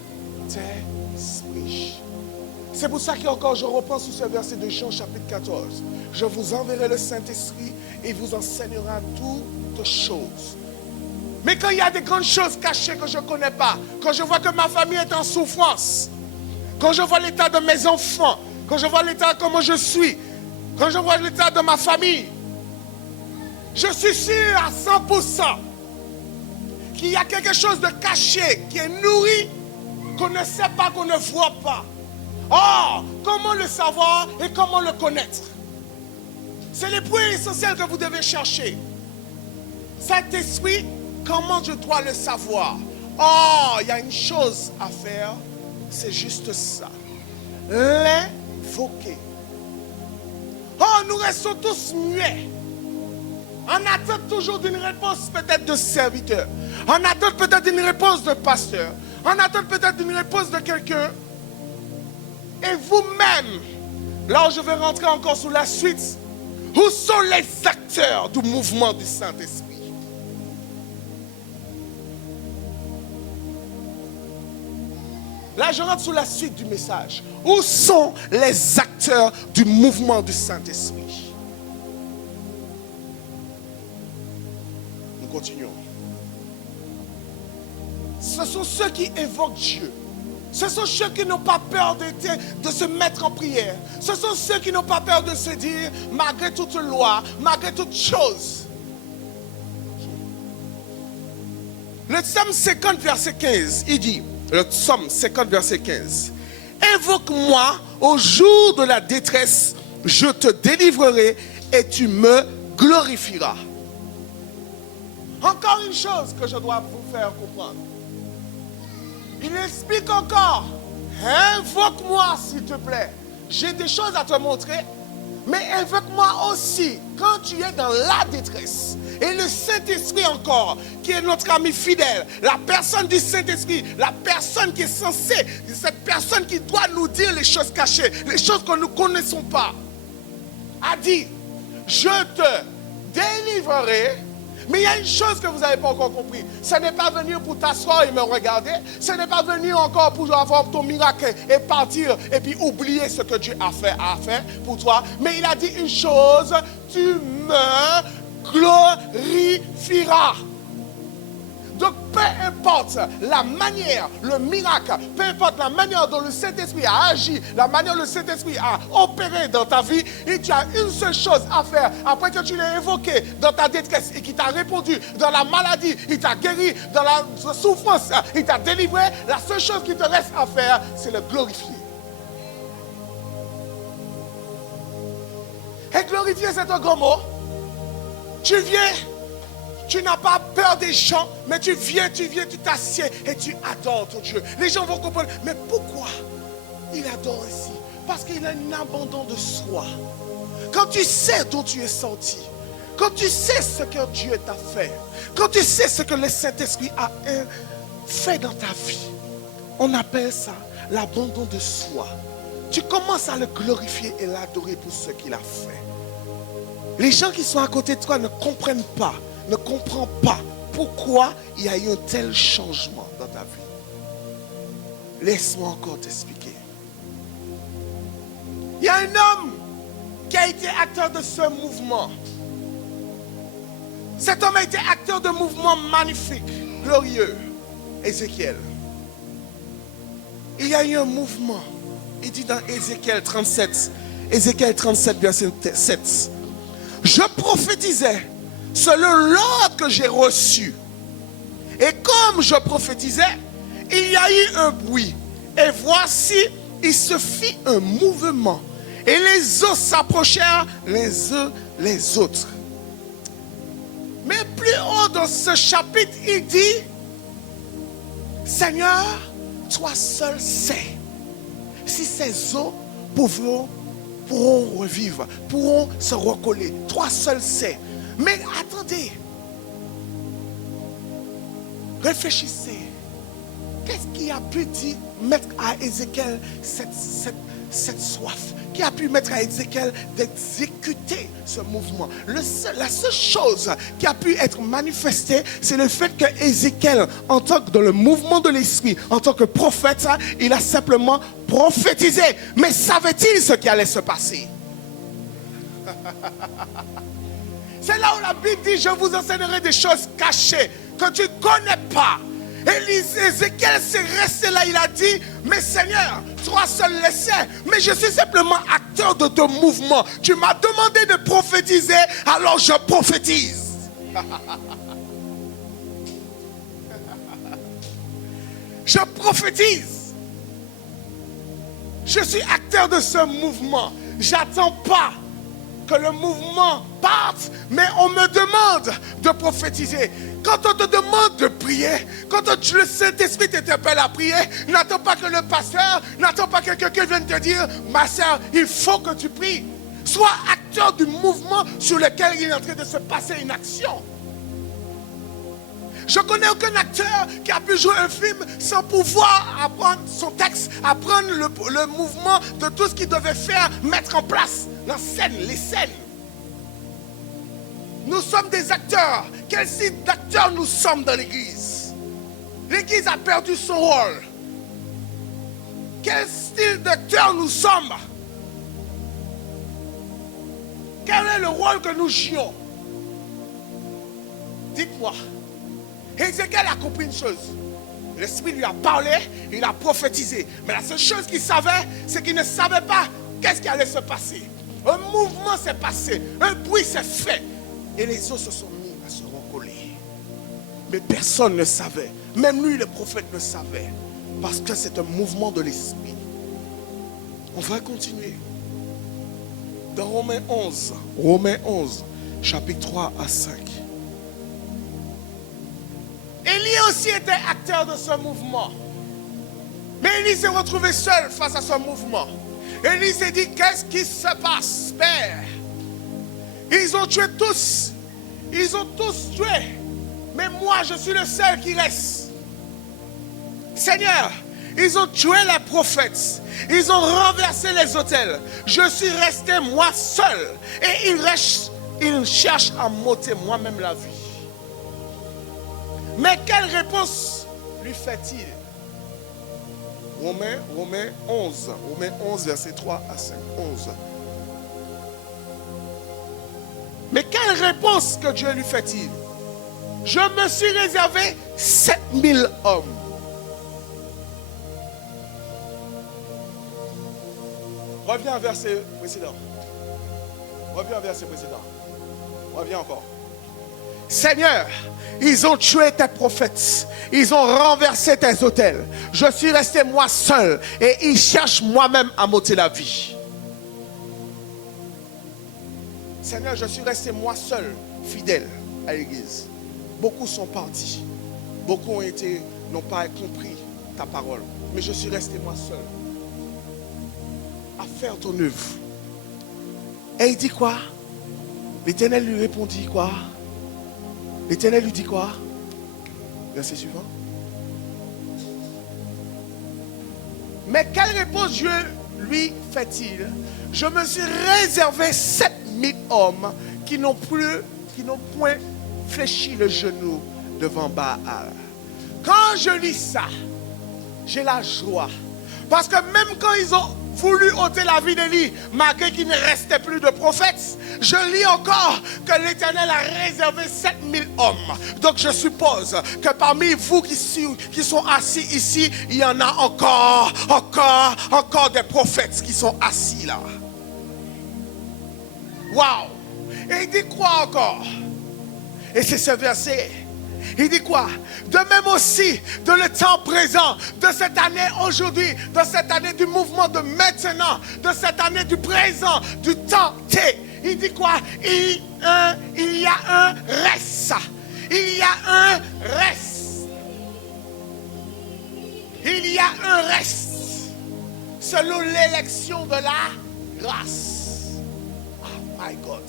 C'est pour ça qu'encore je reprends sous ce verset de Jean chapitre 14. Je vous enverrai le Saint-Esprit et vous enseignera toutes choses. Mais quand il y a des grandes choses cachées que je ne connais pas, quand je vois que ma famille est en souffrance, quand je vois l'état de mes enfants, quand je vois l'état comment je suis, quand je vois l'état de ma famille, je suis sûr à 100% qu'il y a quelque chose de caché qui est nourri, qu'on ne sait pas, qu'on ne voit pas. Oh, comment le savoir et comment le connaître? C'est les points essentiels que vous devez chercher. Saint-Esprit, comment je dois le savoir? Oh, il y a une chose à faire, c'est juste ça. L'invoquer. Oh, nous restons tous muets. On attend toujours d'une réponse peut-être de serviteur. On attend peut-être d'une réponse de pasteur. On attend peut-être d'une réponse de quelqu'un. Et vous-même, là où je vais rentrer encore sous la suite, où sont les acteurs du mouvement du Saint-Esprit? Là, je rentre sous la suite du message. Où sont les acteurs du mouvement du Saint-Esprit? Nous continuons. Ce sont ceux qui évoquent Dieu. Ce sont ceux qui n'ont pas peur de se mettre en prière. Ce sont ceux qui n'ont pas peur de se dire, malgré toute loi, malgré toute chose. Le psaume 50, verset 15, il dit, le psaume 50, verset 15, invoque-moi au jour de la détresse, je te délivrerai et tu me glorifieras. Encore une chose que je dois vous faire comprendre. Il explique encore, invoque-moi s'il te plaît. J'ai des choses à te montrer, mais invoque-moi aussi quand tu es dans la détresse. Et le Saint-Esprit encore, qui est notre ami fidèle, la personne du Saint-Esprit, la personne qui est censée, cette personne qui doit nous dire les choses cachées, les choses que nous ne connaissons pas, a dit, je te délivrerai. Mais il y a une chose que vous n'avez pas encore compris. Ce n'est pas venir pour t'asseoir et me regarder. Ce n'est pas venir encore pour avoir ton miracle et partir et puis oublier ce que Dieu a fait pour toi. Mais il a dit une chose, tu me glorifieras. Donc peu importe la manière, le miracle, peu importe la manière dont le Saint-Esprit a agi, la manière dont le Saint-Esprit a opéré dans ta vie, et tu as une seule chose à faire. Après que tu l'aies évoqué dans ta détresse et qu'il t'a répondu dans la maladie, il t'a guéri dans la souffrance, il t'a délivré, la seule chose qui te reste à faire, c'est le glorifier. Et glorifier, c'est un grand mot. Tu viens. Tu n'as pas peur des gens, mais tu viens, tu t'assieds et tu adores ton Dieu. Les gens vont comprendre, mais pourquoi il adore ainsi? Parce qu'il a un abandon de soi. Quand tu sais d'où tu es sorti, quand tu sais ce que Dieu t'a fait, quand tu sais ce que le Saint-Esprit a fait dans ta vie, on appelle ça l'abandon de soi. Tu commences à le glorifier et l'adorer pour ce qu'il a fait. Les gens qui sont à côté de toi ne comprennent pas. Ne comprend pas pourquoi il y a eu un tel changement dans ta vie. Laisse-moi encore t'expliquer. Il y a un homme qui a été acteur de ce mouvement. Cet homme a été acteur de mouvements magnifiques, glorieux. Ézéchiel. Il y a eu un mouvement. Il dit dans Ézéchiel 37, verset 7. Je prophétisais selon l'ordre que j'ai reçu. Et comme je prophétisais, il y a eu un bruit. Et voici, il se fit un mouvement. Et les eaux s'approchèrent les uns les autres. Mais plus haut dans ce chapitre, il dit, Seigneur, toi seul sais si ces eaux pourront revivre, pourront se recoller. Toi seul sais. Mais attendez. Réfléchissez. Qu'est-ce qui a pu mettre à Ézéchiel cette soif? Qui a pu mettre à Ézéchiel d'exécuter ce mouvement? La seule chose qui a pu être manifestée, c'est le fait que Ézéchiel, en tant que dans le mouvement de l'esprit, en tant que prophète, il a simplement prophétisé. Mais savait-il ce qui allait se passer? C'est là où la Bible dit, je vous enseignerai des choses cachées que tu ne connais pas. Et Ézéchiel s'est resté là, il a dit, mais Seigneur, toi seul le sais, mais je suis simplement acteur de ton mouvement. Tu m'as demandé de prophétiser, alors je prophétise. Je prophétise. Je suis acteur de ce mouvement. J'attends pas que le mouvement parte, mais on me demande de prophétiser. Quand on te demande de prier, quand le Saint-Esprit t'interpelle à prier, n'attends pas que le pasteur, n'attends pas que quelqu'un vienne te dire, ma sœur, il faut que tu pries. Sois acteur du mouvement sur lequel il est en train de se passer une action. Je connais aucun acteur qui a pu jouer un film sans pouvoir apprendre son texte, apprendre le mouvement de tout ce qu'il devait faire, mettre en place la scène, les scènes. Nous sommes des acteurs. Quel type d'acteurs nous sommes dans l'église? L'église a perdu son rôle. Quel style d'acteurs nous sommes? Quel est le rôle que nous jouons? Dites-moi. Ézéchiel a compris une chose. L'Esprit lui a parlé, il a prophétisé. Mais la seule chose qu'il savait, c'est qu'il ne savait pas qu'est-ce qui allait se passer. Un mouvement s'est passé, un bruit s'est fait. Et les eaux se sont mis à se recoller. Mais personne ne savait. Même lui, le prophète, ne savait. Parce que c'est un mouvement de l'Esprit. On va continuer. Dans Romains 11, chapitre 3 à 5. Élie aussi était acteur de ce mouvement. Mais Élie s'est retrouvé seul face à ce mouvement. Élie s'est dit, qu'est-ce qui se passe, Père? Ils ont tué tous. Ils ont tous tué. Mais moi, je suis le seul qui reste. Seigneur, ils ont tué les prophètes. Ils ont renversé les autels. Je suis resté moi seul. Et ils cherchent à m'ôter moi-même la vie. Mais quelle réponse lui fait-il? Romains 11, verset 3 à 5. 11. Mais quelle réponse que Dieu lui fait-il? Je me suis réservé 7000 hommes. Reviens au verset précédent. Reviens encore. Seigneur, ils ont tué tes prophètes. Ils ont renversé tes autels. Je suis resté moi seul. Et ils cherchent moi-même à m'ôter la vie. Seigneur, je suis resté moi seul, fidèle à l'église. Beaucoup sont partis. Beaucoup n'ont pas compris ta parole. Mais je suis resté moi seul. À faire ton œuvre. Et il dit quoi? L'Éternel lui répondit quoi? L'Éternel lui dit quoi? Verset suivant. Mais quelle réponse Dieu lui fait-il? Je me suis réservé 7000 hommes qui n'ont point fléchi le genou devant Baal. Quand je lis ça, j'ai la joie. Parce que même quand ils ont voulu ôter la vie d'Élie, malgré qu'il ne restait plus de prophètes. Je lis encore que l'Éternel a réservé 7000 hommes. Donc je suppose que parmi vous qui sont assis ici, il y en a encore des prophètes qui sont assis là. Waouh! Et il dit quoi encore? Et c'est ce verset. Il dit quoi? De même aussi, de le temps présent, de cette année aujourd'hui, de cette année du mouvement de maintenant, de cette année du présent, du temps T. Il dit quoi? Il y a un reste. Il y a un reste. Il y a un reste. Selon l'élection de la grâce. Oh my God.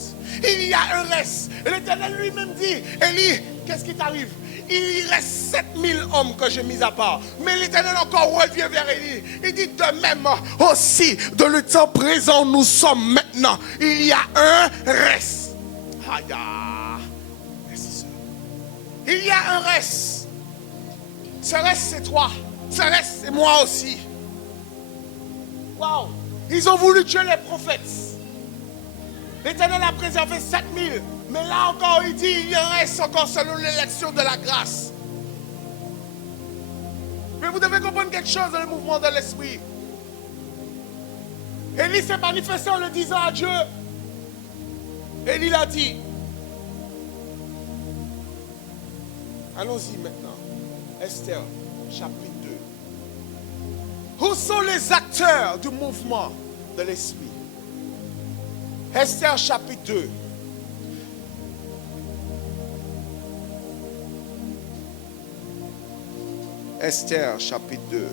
Il y a un reste. Et l'Éternel lui-même dit, Élie, qu'est-ce qui t'arrive? Il reste 7000 hommes que j'ai mis à part. Mais l'Éternel encore revient vers Élie. Il dit de même aussi, de le temps présent, nous sommes maintenant. Il y a un reste. Aïe. Il y a un reste. Ce reste, c'est toi. Ce reste, c'est moi aussi. Waouh. Ils ont voulu tuer les prophètes. L'Éternel a préservé 7000. Mais là encore, il dit, il en reste encore selon l'élection de la grâce. Mais vous devez comprendre quelque chose dans le mouvement de l'esprit. Élie s'est manifesté en le disant à Dieu. Élie l'a dit. Allons-y maintenant. Esther, chapitre 2. Où sont les acteurs du mouvement de l'esprit? Esther, chapitre 2. Esther, chapitre 2.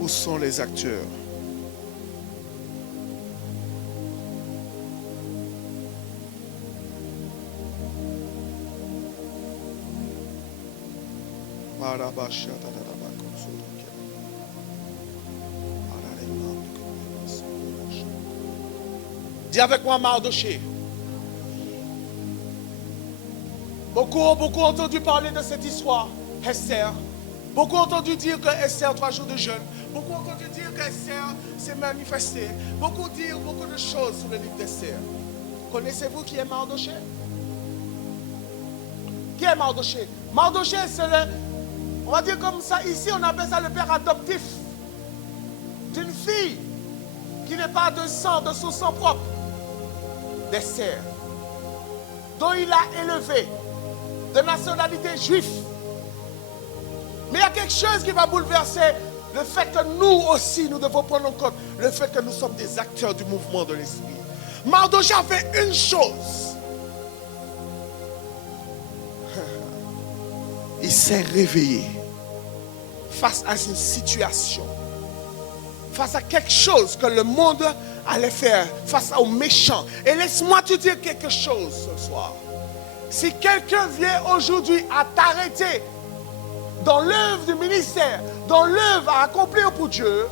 Où sont les acteurs? Dis avec moi Mardoché. Beaucoup ont entendu parler de cette histoire, Esther. Beaucoup ont entendu dire que Esther, 3 jours de jeûne. Beaucoup ont entendu dire que Esther s'est manifestée. Beaucoup dire beaucoup de choses sur le livre d'Esther. Connaissez-vous qui est Mardoché? Qui est Mardoché? Mardoché, c'est le, on va dire comme ça, ici on appelle ça le père adoptif d'une fille qui n'est pas de sang, de son sang propre, d'Esther, dont il a élevé de nationalité juive. Mais il y a quelque chose qui va bouleverser le fait que nous aussi, nous devons prendre en compte le fait que nous sommes des acteurs du mouvement de l'esprit. Mardoché a fait une chose. Il s'est réveillé face à une situation, face à quelque chose que le monde allait faire, face aux méchants. Et laisse-moi te dire quelque chose ce soir. Si quelqu'un vient aujourd'hui à t'arrêter dans l'œuvre du ministère, dans l'œuvre à accomplir pour Dieu,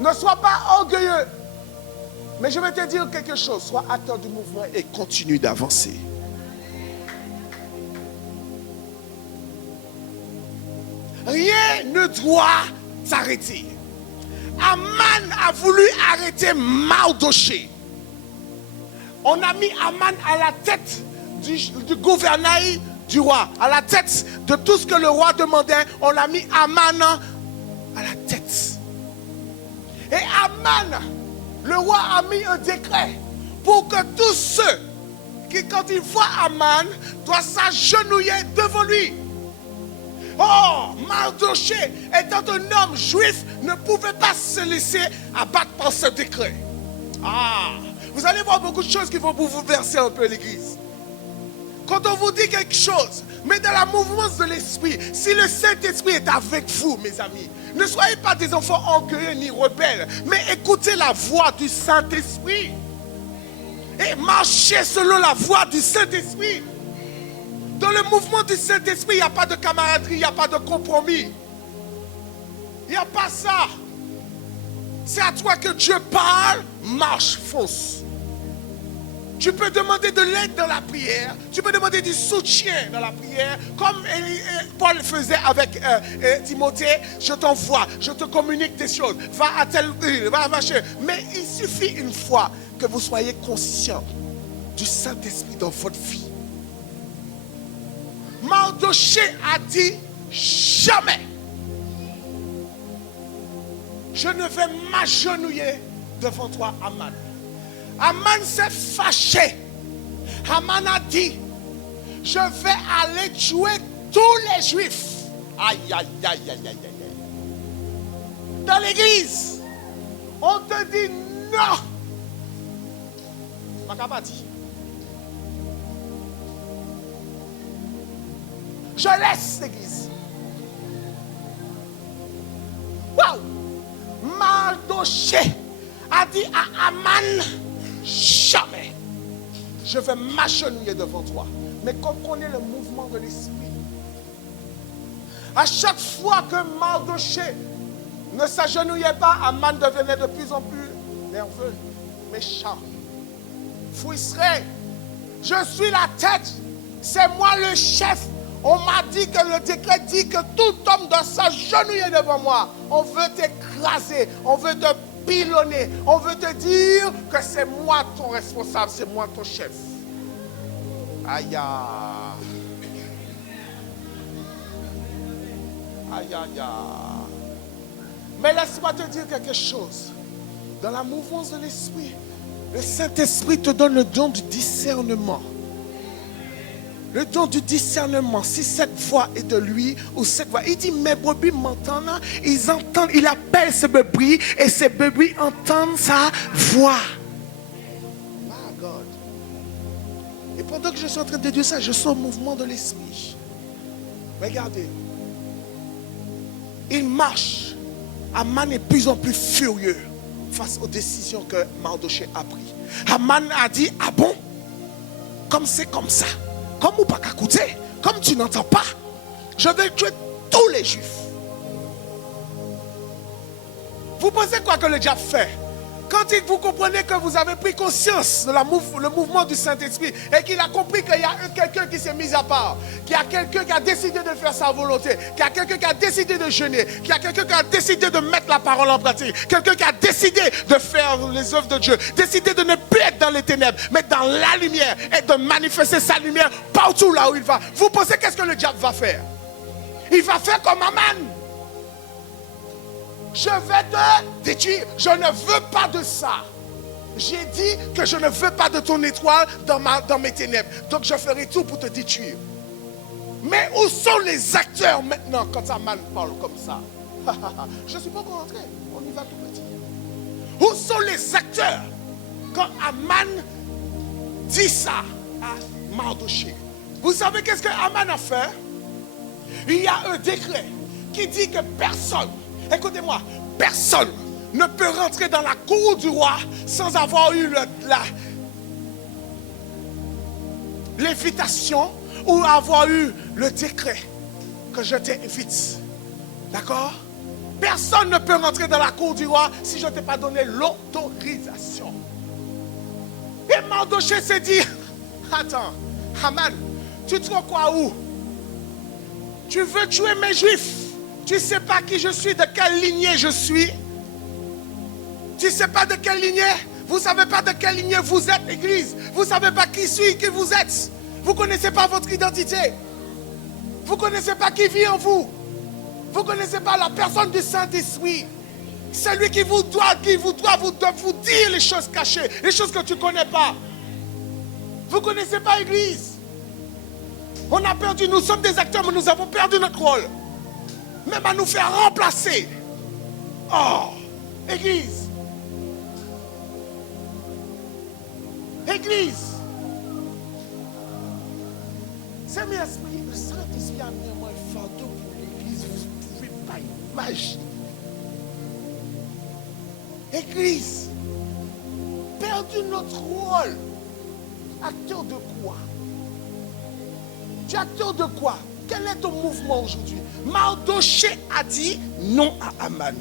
ne sois pas orgueilleux. Mais je vais te dire quelque chose. Sois acteur du mouvement et continue d'avancer. Rien ne doit s'arrêter. Aman a voulu arrêter Mardoché. On a mis Aman à la tête du gouvernail du roi, à la tête de tout ce que le roi demandait. On a mis Aman à la tête. Et Aman, le roi a mis un décret pour que tous ceux qui, quand ils voient Aman, doivent s'agenouiller devant lui. Oh, Mardoché, étant un homme juif, ne pouvait pas se laisser abattre par ce décret. Ah, vous allez voir beaucoup de choses qui vont vous verser un peu l'église. Quand on vous dit quelque chose, mais dans la mouvance de l'esprit, si le Saint-Esprit est avec vous, mes amis, ne soyez pas des enfants orgueilleux ni rebelles, mais écoutez la voix du Saint-Esprit. Et marchez selon la voix du Saint-Esprit. Dans le mouvement du Saint-Esprit, il n'y a pas de camaraderie, il n'y a pas de compromis. Il n'y a pas ça. C'est à toi que Dieu parle, marche, fonce. Tu peux demander de l'aide dans la prière. Tu peux demander du soutien dans la prière. Comme Paul faisait avec Timothée. Je t'envoie, je te communique des choses. Va à telle ville, va à machin. Mais il suffit une fois que vous soyez conscient du Saint-Esprit dans votre vie. Mardoché a dit jamais. Je ne vais m'agenouiller devant toi, Aman. Aman s'est fâché. Aman a dit, je vais aller tuer tous les Juifs. Aïe, aïe, aïe, aïe, aïe, aïe. Dans l'église, on te dit non. Makabati. Je laisse l'église. Waouh! Mardoché a dit à Aman, jamais je vais m'agenouiller devant toi. Mais comprenez le mouvement de l'esprit. À chaque fois que Mardoché ne s'agenouillait pas, Aman devenait de plus en plus nerveux, méchant, frustré. Je suis la tête, c'est moi le chef. On m'a dit que le décret dit que tout homme doit s'agenouiller devant moi. On veut t'écraser, on veut te pilonner, on veut te dire que c'est moi ton responsable, c'est moi ton chef. Aïe, aïe, aïe. Mais laisse-moi te dire quelque chose. Dans la mouvance de l'esprit, le Saint-Esprit te donne le don du discernement. Le don du discernement, si cette voix est de lui ou cette voix. Il dit, mes brebis m'entendent, ils entendent, il appelle ces brebis et ces brebis entendent sa voix. My God. Et pendant que je suis en train de dire ça, je sens le mouvement de l'esprit. Regardez. Il marche. Aman est de plus en plus furieux face aux décisions que Mardoché a prises. Aman a dit, ah bon? Comme c'est comme ça. Comme ou pas qu'à écouter, comme tu n'entends pas, je vais tuer tous les Juifs. Vous pensez quoi que le diable fait? Quand vous comprenez que vous avez pris conscience de le mouvement du Saint-Esprit et qu'il a compris qu'il y a quelqu'un qui s'est mis à part, qu'il y a quelqu'un qui a décidé de faire sa volonté, qu'il y a quelqu'un qui a décidé de jeûner, qu'il y a quelqu'un qui a décidé de mettre la parole en pratique, quelqu'un qui a décidé de faire les œuvres de Dieu, décidé de ne plus être dans les ténèbres, mais dans la lumière et de manifester sa lumière partout là où il va. Vous pensez qu'est-ce que le diable va faire? Il va faire comme Aman. Je vais te détruire. Je ne veux pas de ça. J'ai dit que je ne veux pas de ton étoile dans mes ténèbres. Donc je ferai tout pour te détruire. Mais où sont les acteurs maintenant quand Aman parle comme ça? Je ne suis pas encore rentré. On y va tout petit. Où sont les acteurs quand Aman dit ça à Mardoché? Vous savez qu'est-ce que Aman a fait? Il y a un décret qui dit que personne, écoutez-moi, personne ne peut rentrer dans la cour du roi sans avoir eu l'invitation ou avoir eu le décret que je t'invite. D'accord? Personne ne peut rentrer dans la cour du roi si je ne t'ai pas donné l'autorisation. Et Mardoché s'est dit, attends, Aman, tu te crois où? Tu veux tuer mes Juifs? Tu ne sais pas qui je suis, de quelle lignée je suis. Tu ne sais pas de quelle lignée. Vous ne savez pas de quelle lignée vous êtes, Église. Vous ne savez pas qui suis, qui vous êtes. Vous ne connaissez pas votre identité. Vous ne connaissez pas qui vit en vous. Vous ne connaissez pas la personne du Saint-Esprit. Celui qui vous doit vous dire les choses cachées, les choses que tu ne connais pas. Vous ne connaissez pas, Église. On a perdu, nous sommes des acteurs, mais nous avons perdu notre rôle. Même à nous faire remplacer. Oh, Église. Église. Saint-Esprit, le Saint-Esprit a mis un fardeau pour l'Église. Vous ne pouvez pas imaginer. Église. Perdu notre rôle. Acteur de quoi? Tu es acteur de quoi? Quel est ton mouvement aujourd'hui? Mardoché a dit non à Aman.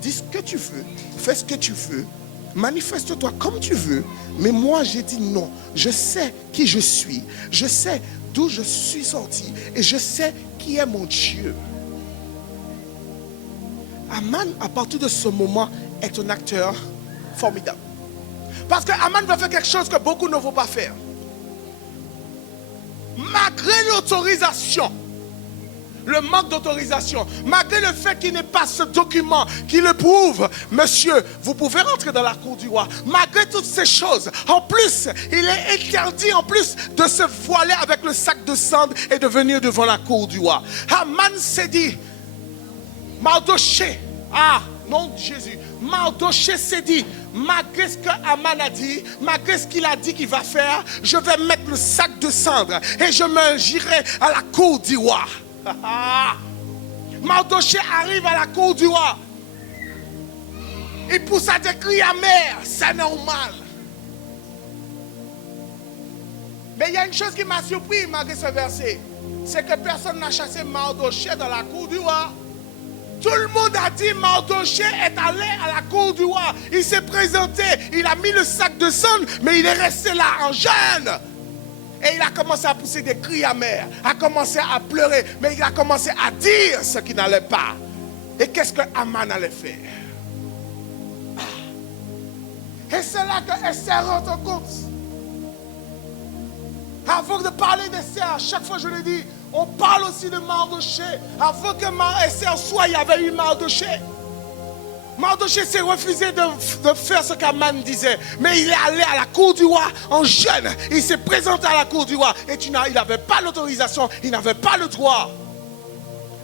Dis ce que tu veux, fais ce que tu veux, manifeste-toi comme tu veux. Mais moi, j'ai dit non. Je sais qui je suis. Je sais d'où je suis sorti. Et je sais qui est mon Dieu. Aman, à partir de ce moment, est un acteur formidable. Parce que Aman va faire quelque chose que beaucoup ne vont pas faire. Malgré l'autorisation, le manque d'autorisation, malgré le fait qu'il n'ait pas ce document qui le prouve, monsieur, vous pouvez rentrer dans la cour du roi. Malgré toutes ces choses, en plus, il est interdit en plus de se voiler avec le sac de cendre et de venir devant la cour du roi. Aman s'est dit, Mardoché, nom de Jésus, Mardoché s'est dit, malgré ce que Aman a dit, malgré ce qu'il a dit qu'il va faire, je vais mettre le sac de cendre et je me j'irai à la cour du roi. Mardoché arrive à la cour du roi. Il poussa des cris amers, c'est normal. Mais il y a une chose qui m'a surpris malgré ce verset, c'est que personne n'a chassé Mardoché dans la cour du roi. Tout le monde a dit Mardoché est allé à la cour du roi. Il s'est présenté, il a mis le sac de cendre, mais il est resté là en jeûne. Et il a commencé à pousser des cris amers, a commencé à pleurer, mais il a commencé à dire ce qui n'allait pas. Et qu'est-ce que Aman allait faire? Et c'est là que Esther rentre compte. Avant de parler d'Esther, à chaque fois je le dis, on parle aussi de Mardoché. Avant que Esther soit, il y avait eu Mardoché. Mardoché s'est refusé de faire ce qu'Aman disait. Mais il est allé à la cour du roi en jeûne. Il s'est présenté à la cour du roi. Et il n'avait pas l'autorisation, il n'avait pas le droit.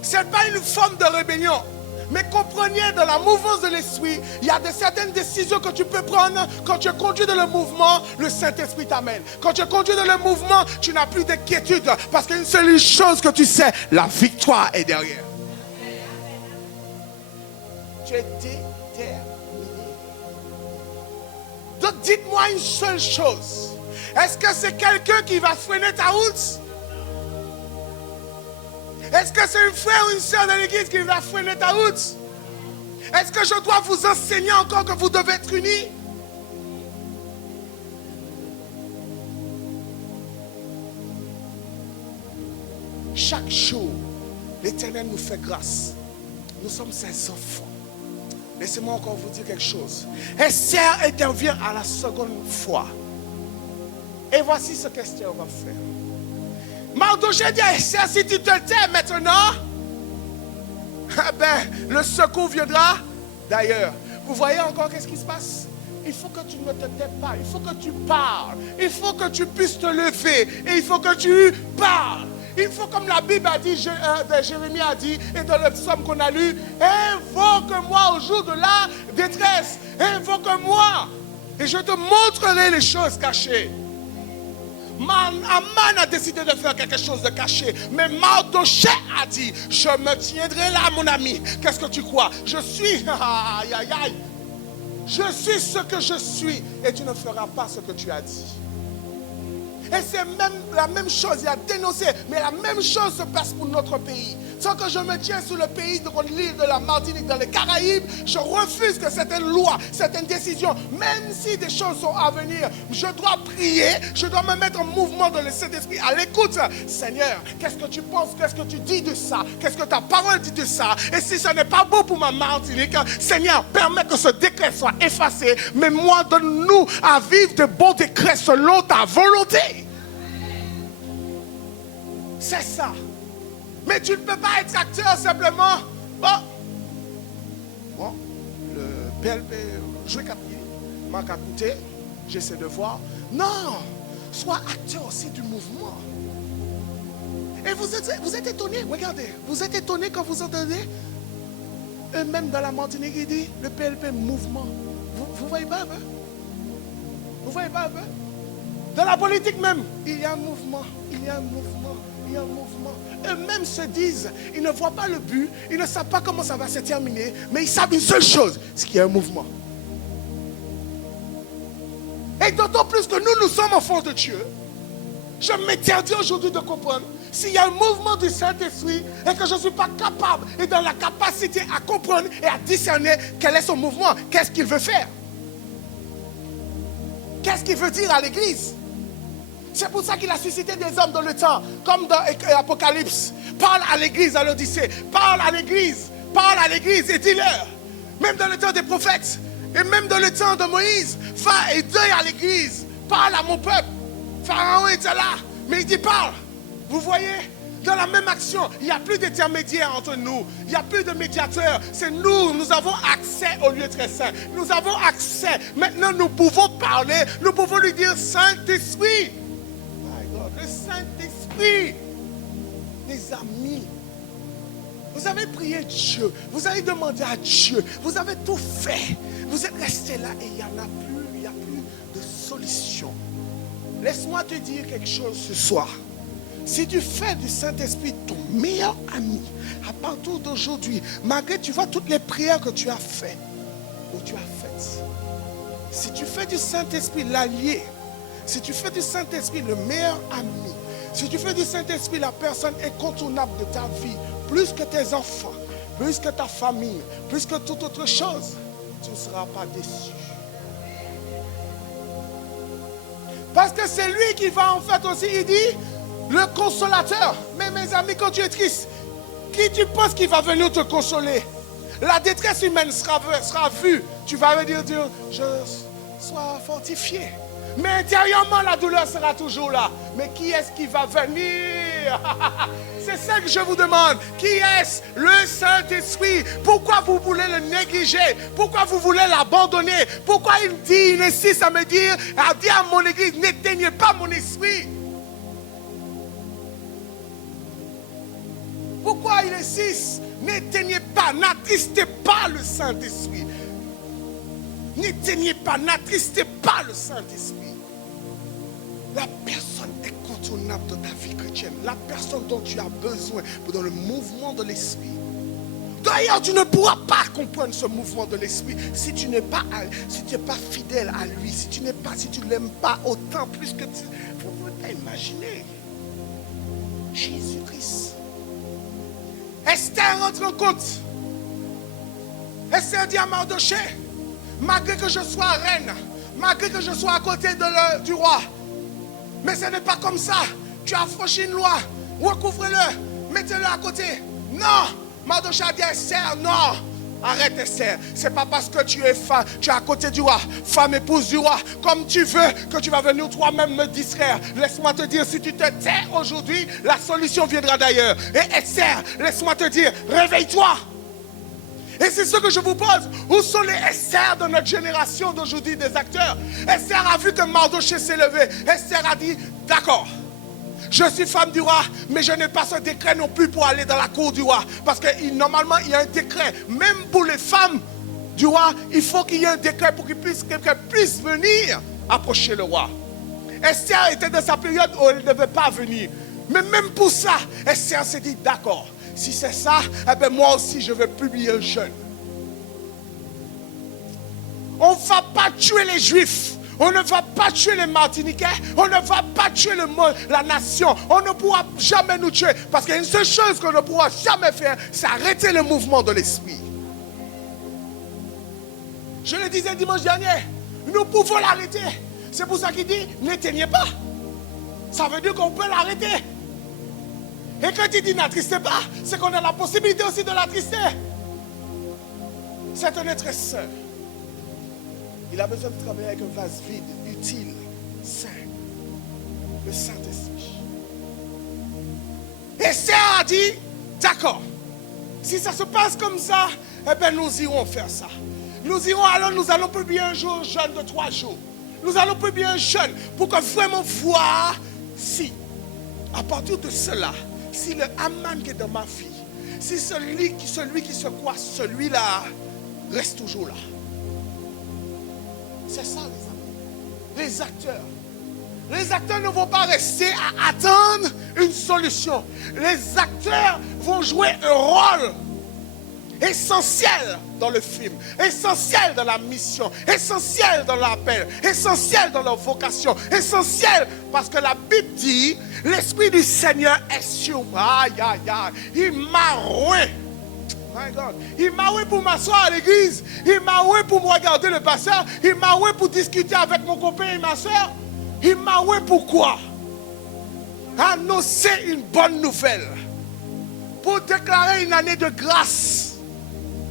Ce n'est pas une forme de rébellion. Mais comprenez, dans la mouvance de l'esprit, il y a certaines décisions que tu peux prendre quand tu es conduit dans le mouvement, le Saint-Esprit t'amène. Quand tu es conduit dans le mouvement, tu n'as plus d'inquiétude parce qu'une seule chose que tu sais, la victoire est derrière. Tu es déterminé. Donc dites-moi une seule chose. Est-ce que c'est quelqu'un qui va freiner ta route? Est-ce que c'est un frère ou une soeur de l'église qui va freiner ta route? Est-ce que je dois vous enseigner encore que vous devez être unis? Chaque jour, l'Éternel nous fait grâce. Nous sommes ses enfants. Laissez-moi encore vous dire quelque chose. Esther intervient à la seconde fois. Et voici ce qu'Esther va faire. Mardoché dit à Esther, si tu te tais maintenant, le secours viendra d'ailleurs. Vous voyez encore qu'est-ce qui se passe? Il faut que tu ne te tais pas, il faut que tu parles, il faut que tu puisses te lever et il faut que tu parles. Il faut, comme la Bible a dit, Jérémie a dit, et dans le psaume qu'on a lu, invoque-moi au jour de la détresse, invoque-moi et je te montrerai les choses cachées. Aman a décidé de faire quelque chose de caché. Mais Mardoché a dit, je me tiendrai là, mon ami. Qu'est-ce que tu crois? Je suis, je suis ce que je suis. Et tu ne feras pas ce que tu as dit. Et c'est même la même chose, il a dénoncé, mais la même chose se passe pour notre pays. Sans que je me tienne sur le pays de l'île de la Martinique, dans les Caraïbes, je refuse que certaines lois, certaines décisions, même si des choses sont à venir, je dois prier, je dois me mettre en mouvement dans le Saint-Esprit, à l'écoute. Seigneur, qu'est-ce que tu penses, qu'est-ce que tu dis de ça? Qu'est-ce que ta parole dit de ça? Et si ce n'est pas beau pour ma Martinique, Seigneur, permets que ce décret soit effacé, mais moi, donne-nous à vivre de bons décrets selon ta volonté. C'est ça. Mais tu ne peux pas être acteur simplement. Bon, le PLP, je vais capter, m'a écouté, j'essaie de voir. Non, sois acteur aussi du mouvement. Et vous êtes étonnés, regardez, vous êtes étonnés quand vous entendez eux-mêmes dans la Martinique, il dit le PLP mouvement. Vous voyez pas un peu? Vous voyez pas un peu? Dans la politique même, il y a un mouvement, il y a un mouvement, il y a un mouvement. Eux-mêmes se disent, ils ne voient pas le but, ils ne savent pas comment ça va se terminer, mais ils savent une seule chose, c'est qu'il y a un mouvement. Et d'autant plus que nous sommes enfants de Dieu, je m'interdis aujourd'hui de comprendre s'il y a un mouvement du Saint-Esprit et que je ne suis pas capable et dans la capacité à comprendre et à discerner quel est son mouvement, qu'est-ce qu'il veut faire. Qu'est-ce qu'il veut dire à l'église? C'est pour ça qu'il a suscité des hommes dans le temps, comme dans Apocalypse. Parle à l'église, à l'Odyssée. Parle à l'église et dis-leur. Même dans le temps des prophètes, et même dans le temps de Moïse, va et deuil à l'église. Parle à mon peuple. Pharaon était là, mais il dit parle. Vous voyez? Dans la même action, il n'y a plus d'intermédiaire entre nous. Il n'y a plus de médiateur. C'est nous. Nous avons accès au lieu très saint. Nous avons accès. Maintenant, nous pouvons parler. Nous pouvons lui dire Saint-Esprit. My God, le Saint-Esprit. Les amis. Vous avez prié Dieu. Vous avez demandé à Dieu. Vous avez tout fait. Vous êtes resté là et il n'y en a plus. Il n'y a plus de solution. Laisse-moi te dire quelque chose ce soir. Si tu fais du Saint-Esprit ton meilleur ami, à partir d'aujourd'hui, malgré tu vois toutes les prières que tu as faites, ou tu as faites, si tu fais du Saint-Esprit l'allié, si tu fais du Saint-Esprit le meilleur ami, si tu fais du Saint-Esprit la personne incontournable de ta vie, plus que tes enfants, plus que ta famille, plus que toute autre chose, tu ne seras pas déçu. Parce que c'est lui qui va en fait aussi, il dit, le consolateur. Mais mes amis, quand tu es triste, qui tu penses qui va venir te consoler? La détresse humaine sera vue. Tu vas me dire, je sois fortifié. Mais intérieurement, la douleur sera toujours là. Mais qui est-ce qui va venir? C'est ça que je vous demande. Qui est-ce? Le Saint-Esprit. Pourquoi vous voulez le négliger? Pourquoi vous voulez l'abandonner? Pourquoi il insiste à me dire, à dire à mon église, n'éteignez pas mon esprit? Pourquoi il insiste? N'éteignez pas, n'attristez pas le Saint-Esprit. N'éteignez pas, n'attristez pas le Saint-Esprit. La personne incontournable de ta vie chrétienne, la personne dont tu as besoin dans le mouvement de l'Esprit. D'ailleurs, tu ne pourras pas comprendre ce mouvement de l'Esprit si tu n'es pas fidèle à lui, si tu ne l'aimes pas autant, plus que tu... Vous ne pouvez pas imaginer. Jésus-Christ. Esther rentre en compte. Esther dit à Mardoché, malgré que je sois reine, malgré que je sois à côté du roi, mais ce n'est pas comme ça. Tu as franchi une loi, recouvre-le, mettez-le à côté. Non, Mardoché a dit à Esther, non, arrête Esther. C'est pas parce que tu es à côté du roi, femme épouse du roi, comme tu veux, que tu vas venir toi-même me distraire. Laisse-moi te dire, si tu te tais aujourd'hui, la solution viendra d'ailleurs. Et Esther, laisse-moi te dire, réveille-toi. Et c'est ce que je vous pose. Où sont les Esther de notre génération d'aujourd'hui, des acteurs? Esther a vu que Mardoché s'est levé. Esther a dit, d'accord, je suis femme du roi, mais je n'ai pas ce décret non plus pour aller dans la cour du roi. Parce que normalement, il y a un décret. Même pour les femmes du roi, il faut qu'il y ait un décret pour que quelqu'un puisse venir approcher le roi. Esther était dans sa période où elle ne devait pas venir. Mais même pour ça, Esther s'est dit, d'accord, si c'est ça, eh bien moi aussi je vais publier un jeûne. On ne va pas tuer les Juifs. On ne va pas tuer les Martiniquais. On ne va pas tuer la nation. On ne pourra jamais nous tuer. Parce qu'il y a une seule chose qu'on ne pourra jamais faire, c'est arrêter le mouvement de l'esprit. Je le disais dimanche dernier, nous pouvons l'arrêter. C'est pour ça qu'il dit, n'éteignez pas. Ça veut dire qu'on peut l'arrêter. Et quand il dit n'attristez pas, c'est qu'on a la possibilité aussi de l'attrister. C'est un être saint. Il a besoin de travailler avec un vase vide, utile, saint. Le Saint-Esprit. Et Esther a dit, d'accord, si ça se passe comme ça, eh bien nous irons faire ça. Nous irons alors, nous allons publier un jeûne de 3 jours. Nous allons publier un jeûne pour que vraiment voir si, à partir de cela, si le Aman qui est dans ma vie, si celui qui se croit, celui-là reste toujours là. C'est ça les amis. Les acteurs. Les acteurs ne vont pas rester à attendre une solution. Les acteurs vont jouer un rôle essentiel dans le film, essentiel dans la mission, essentiel dans l'appel, essentiel dans leur vocation, essentiel parce que la Bible dit, l'Esprit du Seigneur est sur moi. Aïe, aïe, aïe. Il m'a roué. My God. Il m'a oué pour m'asseoir à l'église. Il m'a oué pour me regarder le pasteur. Il m'a oué pour discuter avec mon copain et ma soeur. Il m'a oué pourquoi? Annoncer une bonne nouvelle. Pour déclarer une année de grâce.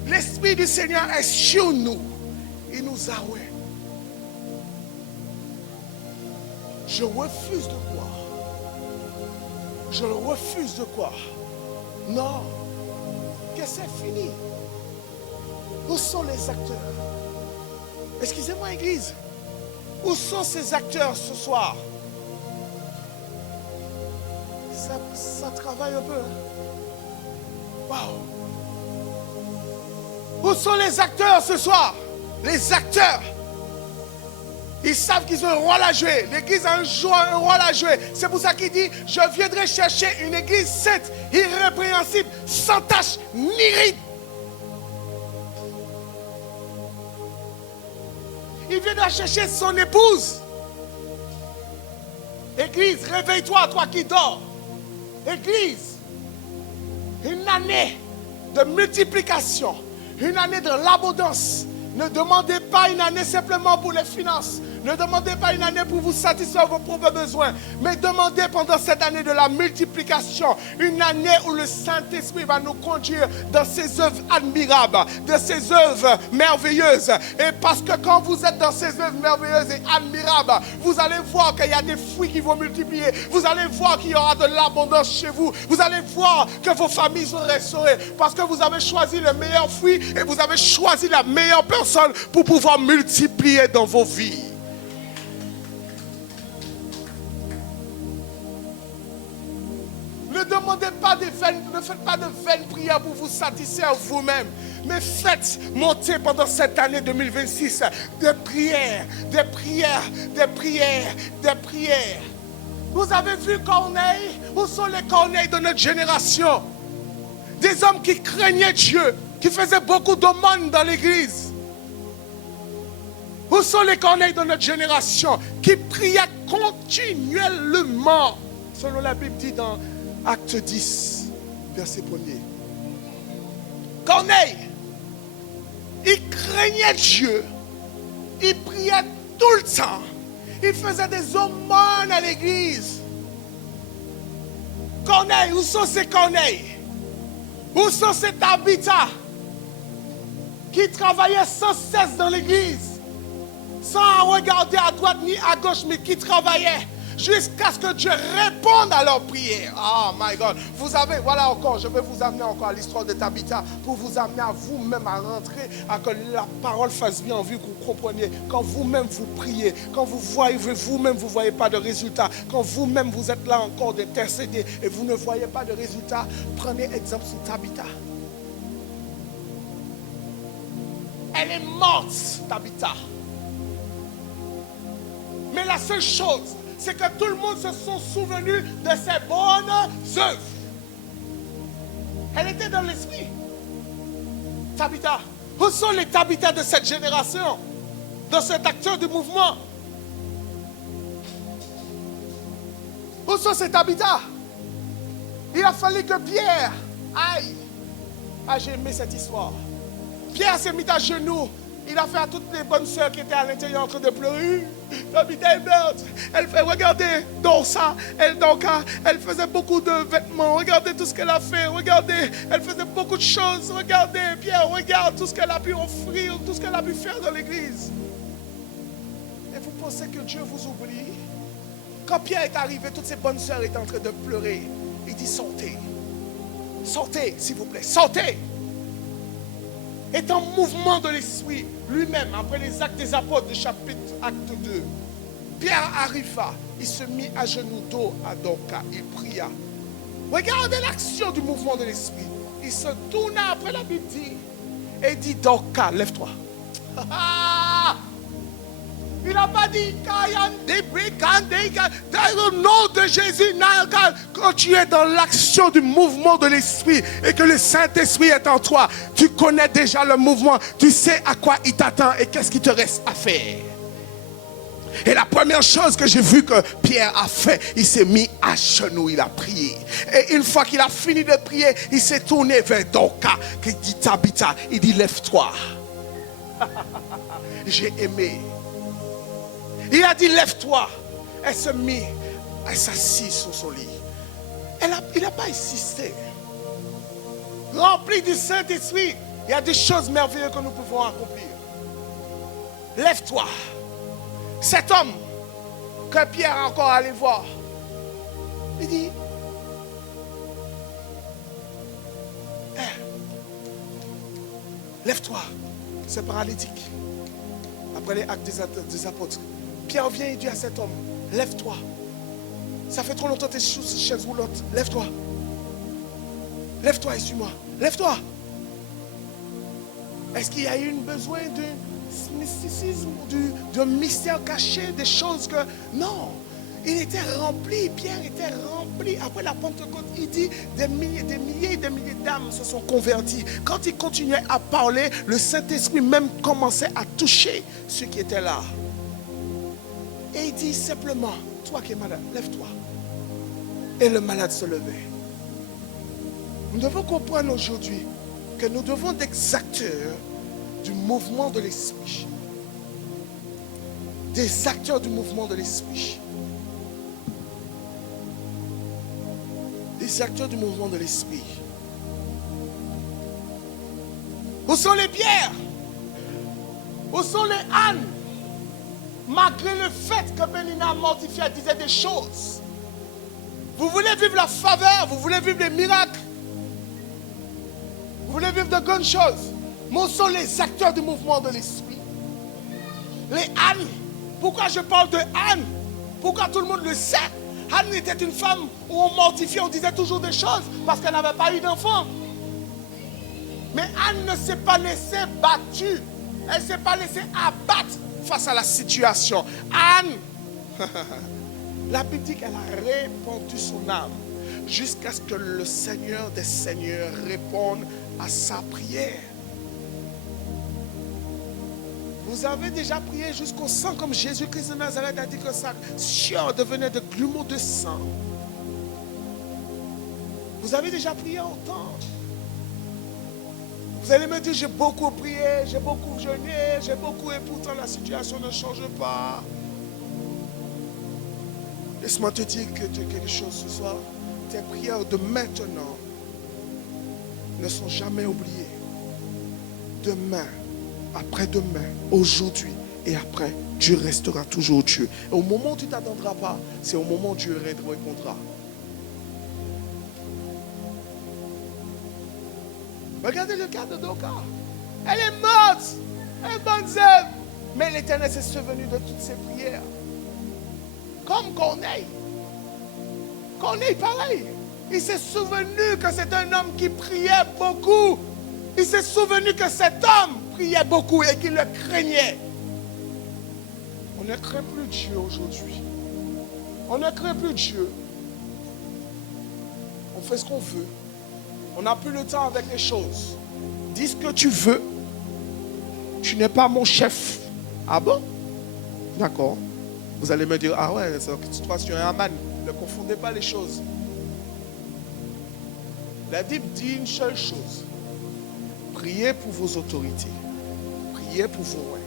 L'Esprit du Seigneur est sur nous. Il nous a oué. Je refuse de croire. Je refuse de croire. Non. Que c'est fini. Où sont les acteurs? Excusez-moi, Église. Où sont ces acteurs ce soir? Ça travaille un peu. Waouh. Où sont les acteurs ce soir? Les acteurs. Ils savent qu'ils ont un rôle à jouer. L'église a un rôle à jouer. C'est pour ça qu'il dit, je viendrai chercher une église sainte, irrépréhensible, sans tache ni ride. Il viendra chercher son épouse. Église, réveille-toi, toi qui dors. Église, une année de multiplication, une année de l'abondance. Ne demandez pas une année simplement pour les finances. Ne demandez pas une année pour vous satisfaire vos propres besoins. Mais demandez pendant cette année de la multiplication. Une année où le Saint-Esprit va nous conduire dans ses œuvres admirables, de ses œuvres merveilleuses. Et parce que quand vous êtes dans ces œuvres merveilleuses et admirables, vous allez voir qu'il y a des fruits qui vont multiplier. Vous allez voir qu'il y aura de l'abondance chez vous. Vous allez voir que vos familles sont restaurées. Parce que vous avez choisi le meilleur fruit et vous avez choisi la meilleure personne pour pouvoir multiplier dans vos vies. Ne demandez pas de vaines, ne faites pas de vaines prières pour vous satisfaire vous-même. Mais faites monter pendant cette année 2026 des prières, des prières, des prières, des prières. Vous avez vu Corneille? Où sont les Corneilles de notre génération? Des hommes qui craignaient Dieu, qui faisaient beaucoup d'aumônes dans l'église. Où sont les Corneilles de notre génération qui priaient continuellement? Selon la Bible dit dans Acte 10, verset 1er. Corneille, il craignait Dieu, il priait tout le temps, il faisait des aumônes à l'église. Corneille, où sont ces Corneilles? Où sont ces Tabitha qui travaillaient sans cesse dans l'église, sans regarder à droite ni à gauche, mais qui travaillaient jusqu'à ce que Dieu réponde à leurs prières. Oh my God. Vous avez, voilà encore, je vais vous amener encore à l'histoire de Tabitha pour vous amener à vous-même à rentrer, à que la parole fasse bien en vue, que vous compreniez. Quand vous-même vous priez, quand vous voyez vous-même, vous ne voyez pas de résultat, quand vous-même vous êtes là encore d'intercéder et vous ne voyez pas de résultat, prenez exemple sur Tabitha. Elle est morte, Tabitha. Mais la seule chose, c'est que tout le monde se sont souvenus de ses bonnes œuvres. Elle était dans l'esprit. Tabitha. Où sont les Tabitha de cette génération? De cet acteur du mouvement? Où sont ces Tabitha? Il a fallu que Pierre aille. Ah, j'ai aimé cette histoire. Pierre s'est mis à genoux. Il a fait à toutes les bonnes sœurs qui étaient à l'intérieur en train de pleurer. Tabitha est morte. Elle fait, regardez, Dorsa, elle faisait beaucoup de vêtements. Regardez tout ce qu'elle a fait. Regardez, elle faisait beaucoup de choses. Regardez, Pierre, regarde tout ce qu'elle a pu offrir, tout ce qu'elle a pu faire dans l'église. Et vous pensez que Dieu vous oublie? Quand Pierre est arrivé, toutes ces bonnes sœurs étaient en train de pleurer. Il dit, sortez. Sortez, s'il vous plaît, sortez. Est en mouvement de l'esprit lui-même, après les actes des apôtres, chapitre acte 2. Pierre arriva, il se mit à genoux dos à Dorcas, il pria. Regardez l'action du mouvement de l'esprit. Il se tourna après la Bible dit, et dit, Dorcas, lève-toi. Il n'a pas dit, dans le nom de Jésus, quand tu es dans l'action du mouvement de l'esprit et que le Saint-Esprit est en toi, tu connais déjà le mouvement, tu sais à quoi il t'attend et qu'est-ce qu'il te reste à faire. Et la première chose que j'ai vu que Pierre a fait, il s'est mis à genoux, il a prié. Et une fois qu'il a fini de prier, il s'est tourné vers Dorcas, qui dit Tabitha, il dit lève-toi. J'ai aimé. Il a dit lève-toi. Elle s'est mise, elle s'assit sur son lit. Il n'a pas insisté. Rempli du Saint-Esprit, il y a des choses merveilleuses que nous pouvons accomplir. Lève-toi. Cet homme que Pierre a encore allé voir, il dit, lève-toi. C'est paralytique. Après les actes des apôtres, Pierre vient et dit à cet homme, lève-toi. Ça fait trop longtemps que tu es sur cette chaise roulante. Lève-toi. Lève-toi et suis-moi. Lève-toi. Est-ce qu'il y a eu besoin d'un mysticisme, d'un mystère caché, des choses que... Non. Il était rempli, Pierre était rempli. Après la Pentecôte, il dit des milliers et des milliers d'âmes se sont converties. Quand il continuait à parler, le Saint-Esprit même commençait à toucher ceux qui étaient là. Et il dit simplement, toi qui es malade, lève-toi. Et le malade se levait. Nous devons comprendre aujourd'hui que nous devons être des acteurs du mouvement de l'Esprit. Des acteurs du mouvement de l'Esprit. Des acteurs du mouvement de l'Esprit. Où sont les Pierres? Où sont les Anne? Malgré le fait que Mélina mortifiée disait des choses. Vous voulez vivre la faveur, vous voulez vivre les miracles. Vous voulez vivre de grandes choses. Mais où sont les acteurs du mouvement de l'Esprit? Les Anne. Pourquoi je parle de Anne? Pourquoi tout le monde le sait? Anne était une femme où on mortifiait, on disait toujours des choses parce qu'elle n'avait pas eu d'enfant. Mais Anne ne s'est pas laissée battue. Elle ne s'est pas laissée abattre face à la situation. Anne, la Bible dit qu'elle a répandu son âme jusqu'à ce que le Seigneur des Seigneurs réponde à sa prière. Vous avez déjà prié jusqu'au sang comme Jésus-Christ de Nazareth a dit que sa sueur devenait de grumeaux de sang. Vous avez déjà prié autant. Vous allez me dire, j'ai beaucoup prié, j'ai beaucoup jeûné, j'ai beaucoup et pourtant la situation ne change pas. Laisse-moi te dire quelque chose ce soir. Tes prières de maintenant ne sont jamais oubliées. Demain, après-demain, aujourd'hui et après, Dieu restera toujours Dieu. Et au moment où tu ne t'attendras pas, c'est au moment où Dieu répondra. Regardez le cas de Doka. Elle est morte. Elle est bonne œuvre. Mais l'Éternel s'est souvenu de toutes ses prières. Comme Corneille. Corneille, pareil. Il s'est souvenu que c'est un homme qui priait beaucoup. Il s'est souvenu que cet homme priait beaucoup et qu'il le craignait. On ne craint plus Dieu aujourd'hui. On ne craint plus Dieu. On fait ce qu'on veut. On n'a plus le temps avec les choses. Dis ce que tu veux. Tu n'es pas mon chef. Ah bon? D'accord. Vous allez me dire, ah ouais, toi tu es un man. Ne confondez pas les choses. La Bible dit une seule chose. Priez pour vos autorités. Priez pour vos rois.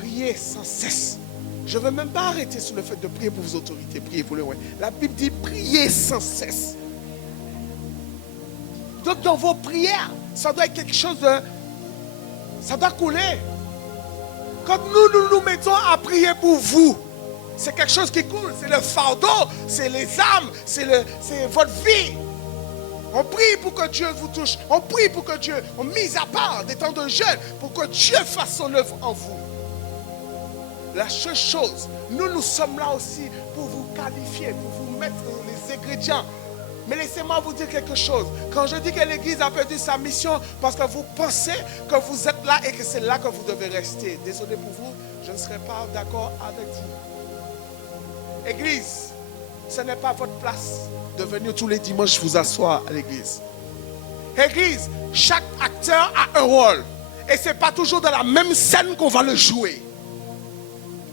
Priez sans cesse. Je ne veux même pas arrêter sur le fait de prier pour vos autorités. Priez pour les rois. La Bible dit priez sans cesse. Donc dans vos prières, ça doit être quelque chose de... Ça doit couler. Quand nous mettons à prier pour vous, c'est quelque chose qui coule. C'est le fardeau, c'est les âmes, c'est votre vie. On prie pour que Dieu vous touche. On prie pour que Dieu, on mise à part des temps de jeûne, pour que Dieu fasse son œuvre en vous. La seule chose, nous sommes là aussi pour vous qualifier, pour vous mettre les ingrédients. Mais laissez-moi vous dire quelque chose. Quand je dis que l'Église a perdu sa mission, parce que vous pensez que vous êtes là et que c'est là que vous devez rester. Désolé pour vous, je ne serai pas d'accord avec vous. Église, ce n'est pas votre place de venir tous les dimanches vous asseoir à l'église. Église, chaque acteur a un rôle. Et ce n'est pas toujours dans la même scène qu'on va le jouer.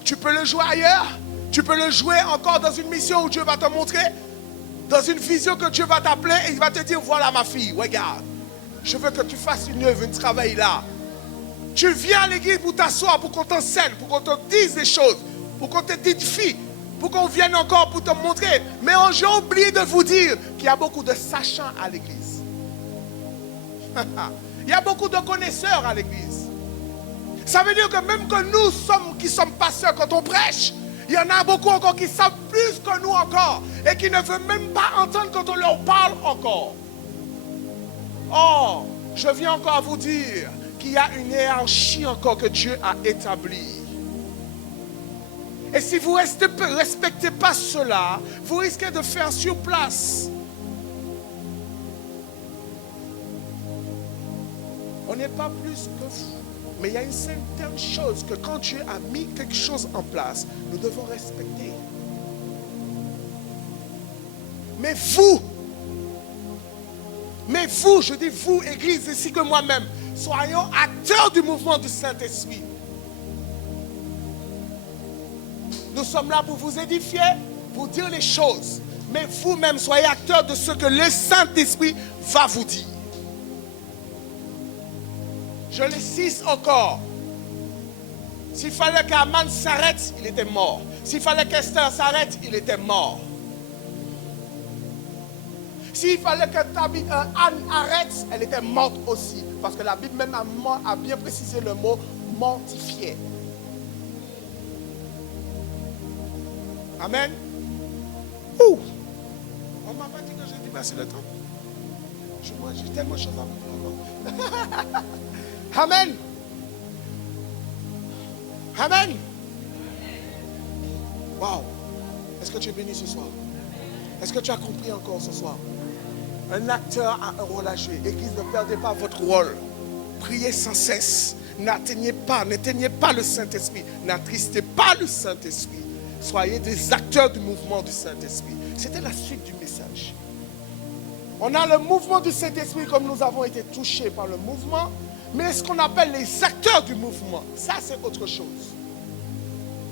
Tu peux le jouer ailleurs. Tu peux le jouer encore dans une mission où Dieu va te montrer. Dans une vision que Dieu va t'appeler et il va te dire, voilà ma fille, regarde. Je veux que tu fasses une œuvre, un travail là. Tu viens à l'église pour t'asseoir, pour qu'on t'enseigne, pour qu'on te dise des choses, pour qu'on t'édifie, pour qu'on vienne encore pour te montrer. Mais j'ai oublié de vous dire qu'il y a beaucoup de sachants à l'église. Il y a beaucoup de connaisseurs à l'église. Ça veut dire que même que nous qui sommes pasteurs quand on prêche, il y en a beaucoup encore qui savent plus que nous encore et qui ne veulent même pas entendre quand on leur parle encore. Or, je viens encore à vous dire qu'il y a une hiérarchie encore que Dieu a établie. Et si vous ne respectez pas cela, vous risquez de faire sur place. On n'est pas plus que vous. Mais il y a une certaine chose que quand Dieu a mis quelque chose en place, nous devons respecter. Mais vous, je dis vous, Église, ainsi que moi-même, soyons acteurs du mouvement du Saint-Esprit. Nous sommes là pour vous édifier, pour dire les choses. Mais vous-même, soyez acteurs de ce que le Saint-Esprit va vous dire. Je le cite encore. S'il fallait qu'Aman s'arrête, il était mort. S'il fallait qu'Esther s'arrête, il était mort. S'il fallait que Anne arrête, elle était morte aussi. Parce que la Bible même a bien précisé le mot mortifié. Amen. Ouh. On ne m'a pas dit que j'ai dépassé le temps. J'ai tellement de choses à vous dire encore. Amen. Amen. Wow. Est-ce que tu es béni ce soir? Est-ce que tu as compris encore ce soir? Un acteur a un rôle à jouer. Église, ne perdez pas votre rôle. Priez sans cesse. N'éteignez pas le Saint-Esprit. N'attristez pas le Saint-Esprit. Soyez des acteurs du mouvement du Saint-Esprit. C'était la suite du message. On a le mouvement du Saint-Esprit comme nous avons été touchés par le mouvement. Mais ce qu'on appelle les acteurs du mouvement, ça c'est autre chose.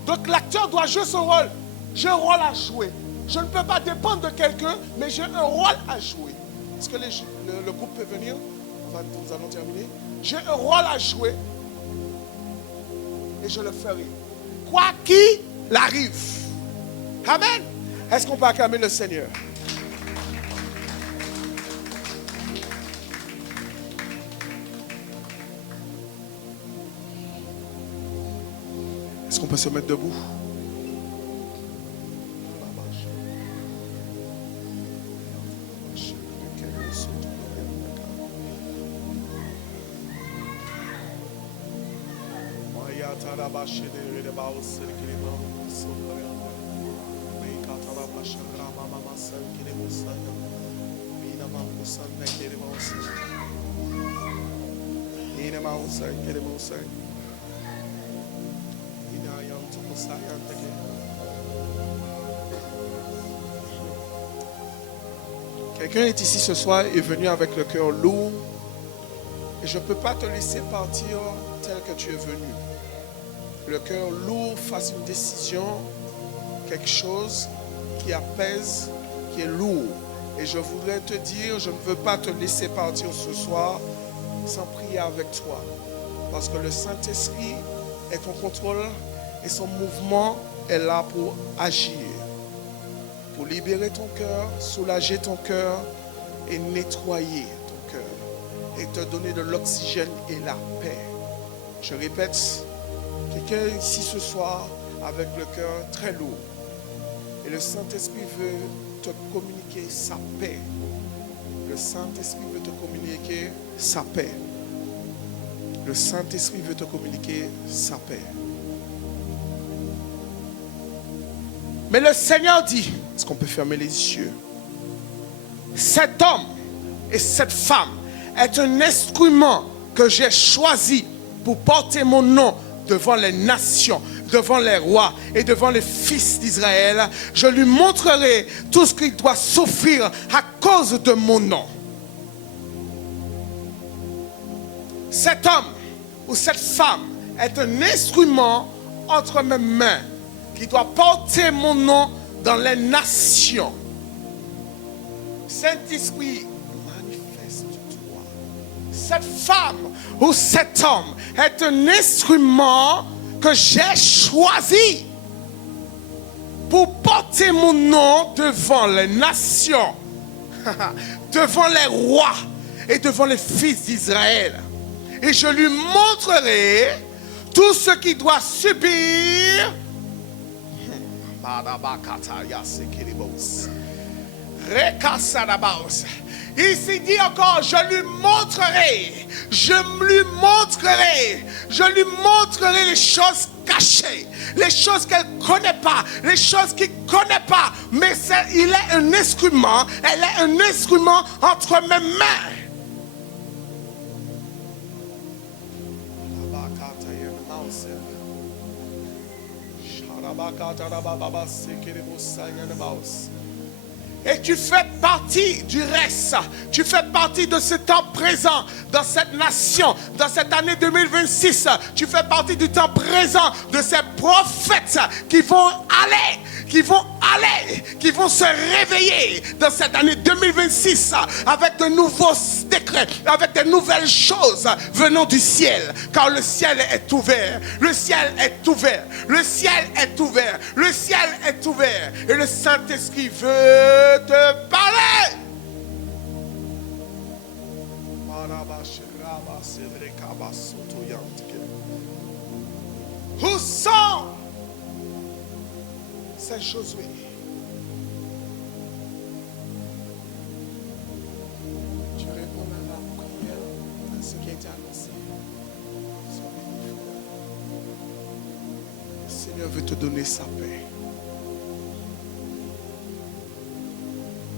Donc l'acteur doit jouer son rôle. J'ai un rôle à jouer. Je ne peux pas dépendre de quelqu'un, mais j'ai un rôle à jouer. Est-ce que le groupe peut venir? Nous allons terminer. J'ai un rôle à jouer et je le ferai. Quoi qu'il arrive. Amen. Est-ce qu'on peut acclamer le Seigneur? Est-ce qu'on peut se mettre debout? Quelqu'un est ici ce soir, est venu avec le cœur lourd et je ne peux pas te laisser partir tel que tu es venu. Le cœur lourd fasse une décision, quelque chose qui apaise, qui est lourd. Et je voudrais te dire, je ne veux pas te laisser partir ce soir sans prier avec toi. Parce que le Saint-Esprit est en contrôle et son mouvement est là pour agir. Pour libérer ton cœur, soulager ton cœur et nettoyer ton cœur. Et te donner de l'oxygène et la paix. Je répète, quelqu'un ici ce soir avec le cœur très lourd. Et le Saint-Esprit veut te communiquer sa paix. Le Saint-Esprit veut te communiquer sa paix. Le Saint-Esprit veut te communiquer sa paix. Mais le Seigneur dit, est-ce qu'on peut fermer les yeux? Cet homme et cette femme est un instrument que j'ai choisi pour porter mon nom devant les nations, devant les rois et devant les fils d'Israël. Je lui montrerai tout ce qu'il doit souffrir à cause de mon nom. Cet homme ou cette femme est un instrument entre mes mains qui doit porter mon nom dans les nations. Saint-Esprit, manifeste-toi. Cette femme ou cet homme est un instrument que j'ai choisi pour porter mon nom devant les nations, devant les rois et devant les fils d'Israël. Et je lui montrerai tout ce qu'il doit subir. Il s'est dit encore, je lui montrerai les choses cachées, les choses qu'elle ne connaît pas, les choses qu'il ne connaît pas. Mais il est un instrument, elle est un instrument entre mes mains. Et tu fais partie du reste. Tu fais partie de ce temps présent dans cette nation, dans cette année 2026. Tu fais partie du temps présent de ces prophètes qui vont se réveiller dans cette année 2026 avec de nouveaux décrets, avec de nouvelles choses venant du ciel. Car le ciel est ouvert. Le ciel est ouvert. Le ciel est ouvert. Le ciel est ouvert. Et le Saint-Esprit veut te parler. Où sont ces Josué? Tu réponds à la prière, à ce qui a été annoncé. Le Seigneur veut te donner sa paix.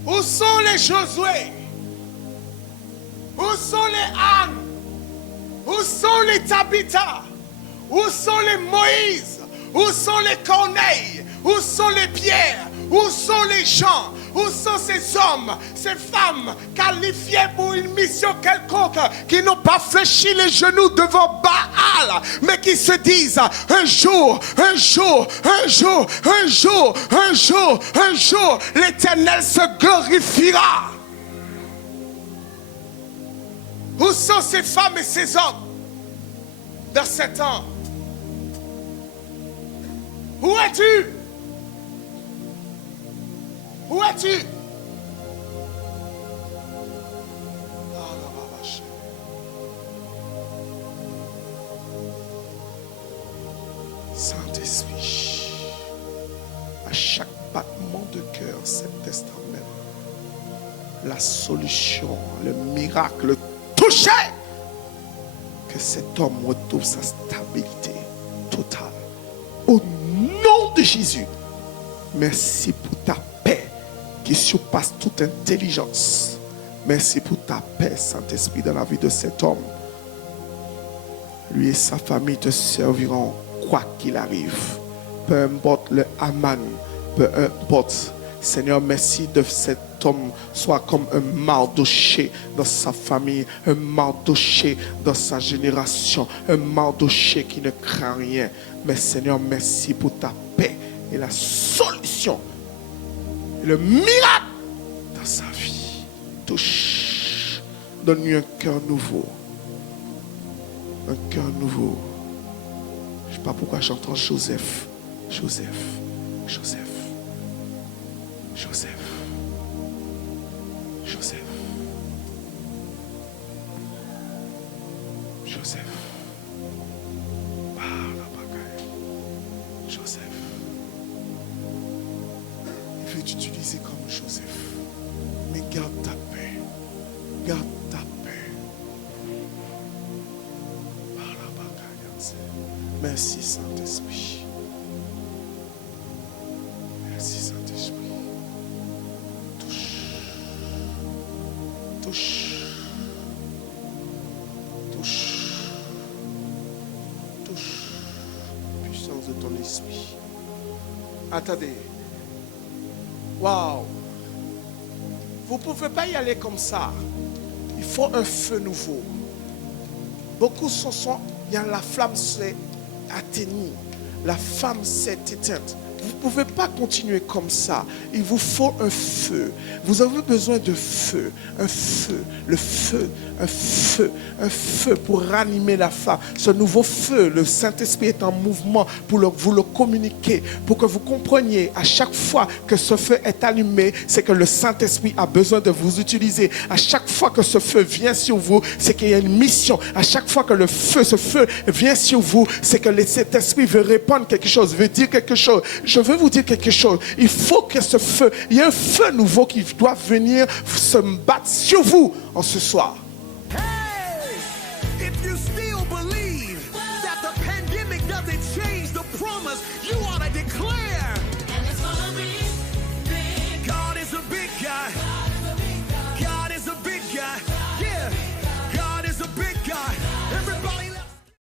Où sont les Josué? Où sont les Anne? Où sont les Tabitha? Où sont les Moïse? Où sont les Corneilles? Où sont les Pierre? Où sont les gens? Où sont ces hommes, ces femmes qualifiés pour une mission quelconque, qui n'ont pas fléchi les genoux devant Baal, mais qui se disent un jour, l'Éternel se glorifiera. Où sont ces femmes et ces hommes dans ces temps? Où es-tu? Où es-tu? Saint-Esprit, à chaque battement de cœur, cet instant même, la solution, le miracle, le toucher, que cet homme retrouve sa stabilité totale. Au nom de Jésus, merci pour ta paix qui surpasse toute intelligence. Merci pour ta paix, Saint-Esprit, dans la vie de cet homme. Lui et sa famille te serviront quoi qu'il arrive. Peu importe le Aman, peu importe. Seigneur, merci de cet homme soit comme un Mardoché dans sa famille, un Mardoché dans sa génération, un Mardoché qui ne craint rien. Mais Seigneur, merci pour ta paix et la solution, le miracle dans sa vie. Touche, donne-lui un cœur nouveau. Un cœur nouveau. Je ne sais pas pourquoi j'entends Joseph. Joseph. Joseph. Joseph. Joseph. Joseph. Joseph. Il veut t'utiliser comme Joseph. Mais garde ta paix. Garde ta paix. Merci Saint-Esprit. Merci Saint-Esprit. Touche. Touche. Touche. Touche. Puissance de ton esprit. Attendez. Waouh. Vous ne pouvez pas y aller comme ça. Il faut un feu nouveau. Beaucoup sont, la flamme s'est atténuée. la femme s'est éteinte. Vous ne pouvez pas continuer comme ça. Il vous faut un feu. Vous avez besoin de feu. Un feu. Le feu. Un feu. Un feu pour ranimer la femme. Ce nouveau feu, le Saint-Esprit est en mouvement pour vous le communiquer. Pour que vous compreniez à chaque fois que ce feu est allumé, c'est que le Saint-Esprit a besoin de vous utiliser. À chaque fois que ce feu vient sur vous, c'est qu'il y a une mission. À chaque fois que ce feu vient sur vous, c'est que le Saint-Esprit veut répondre quelque chose, veut dire quelque chose. Je veux vous dire quelque chose. Il faut que ce feu, il y a un feu nouveau qui doit venir se battre sur vous en ce soir.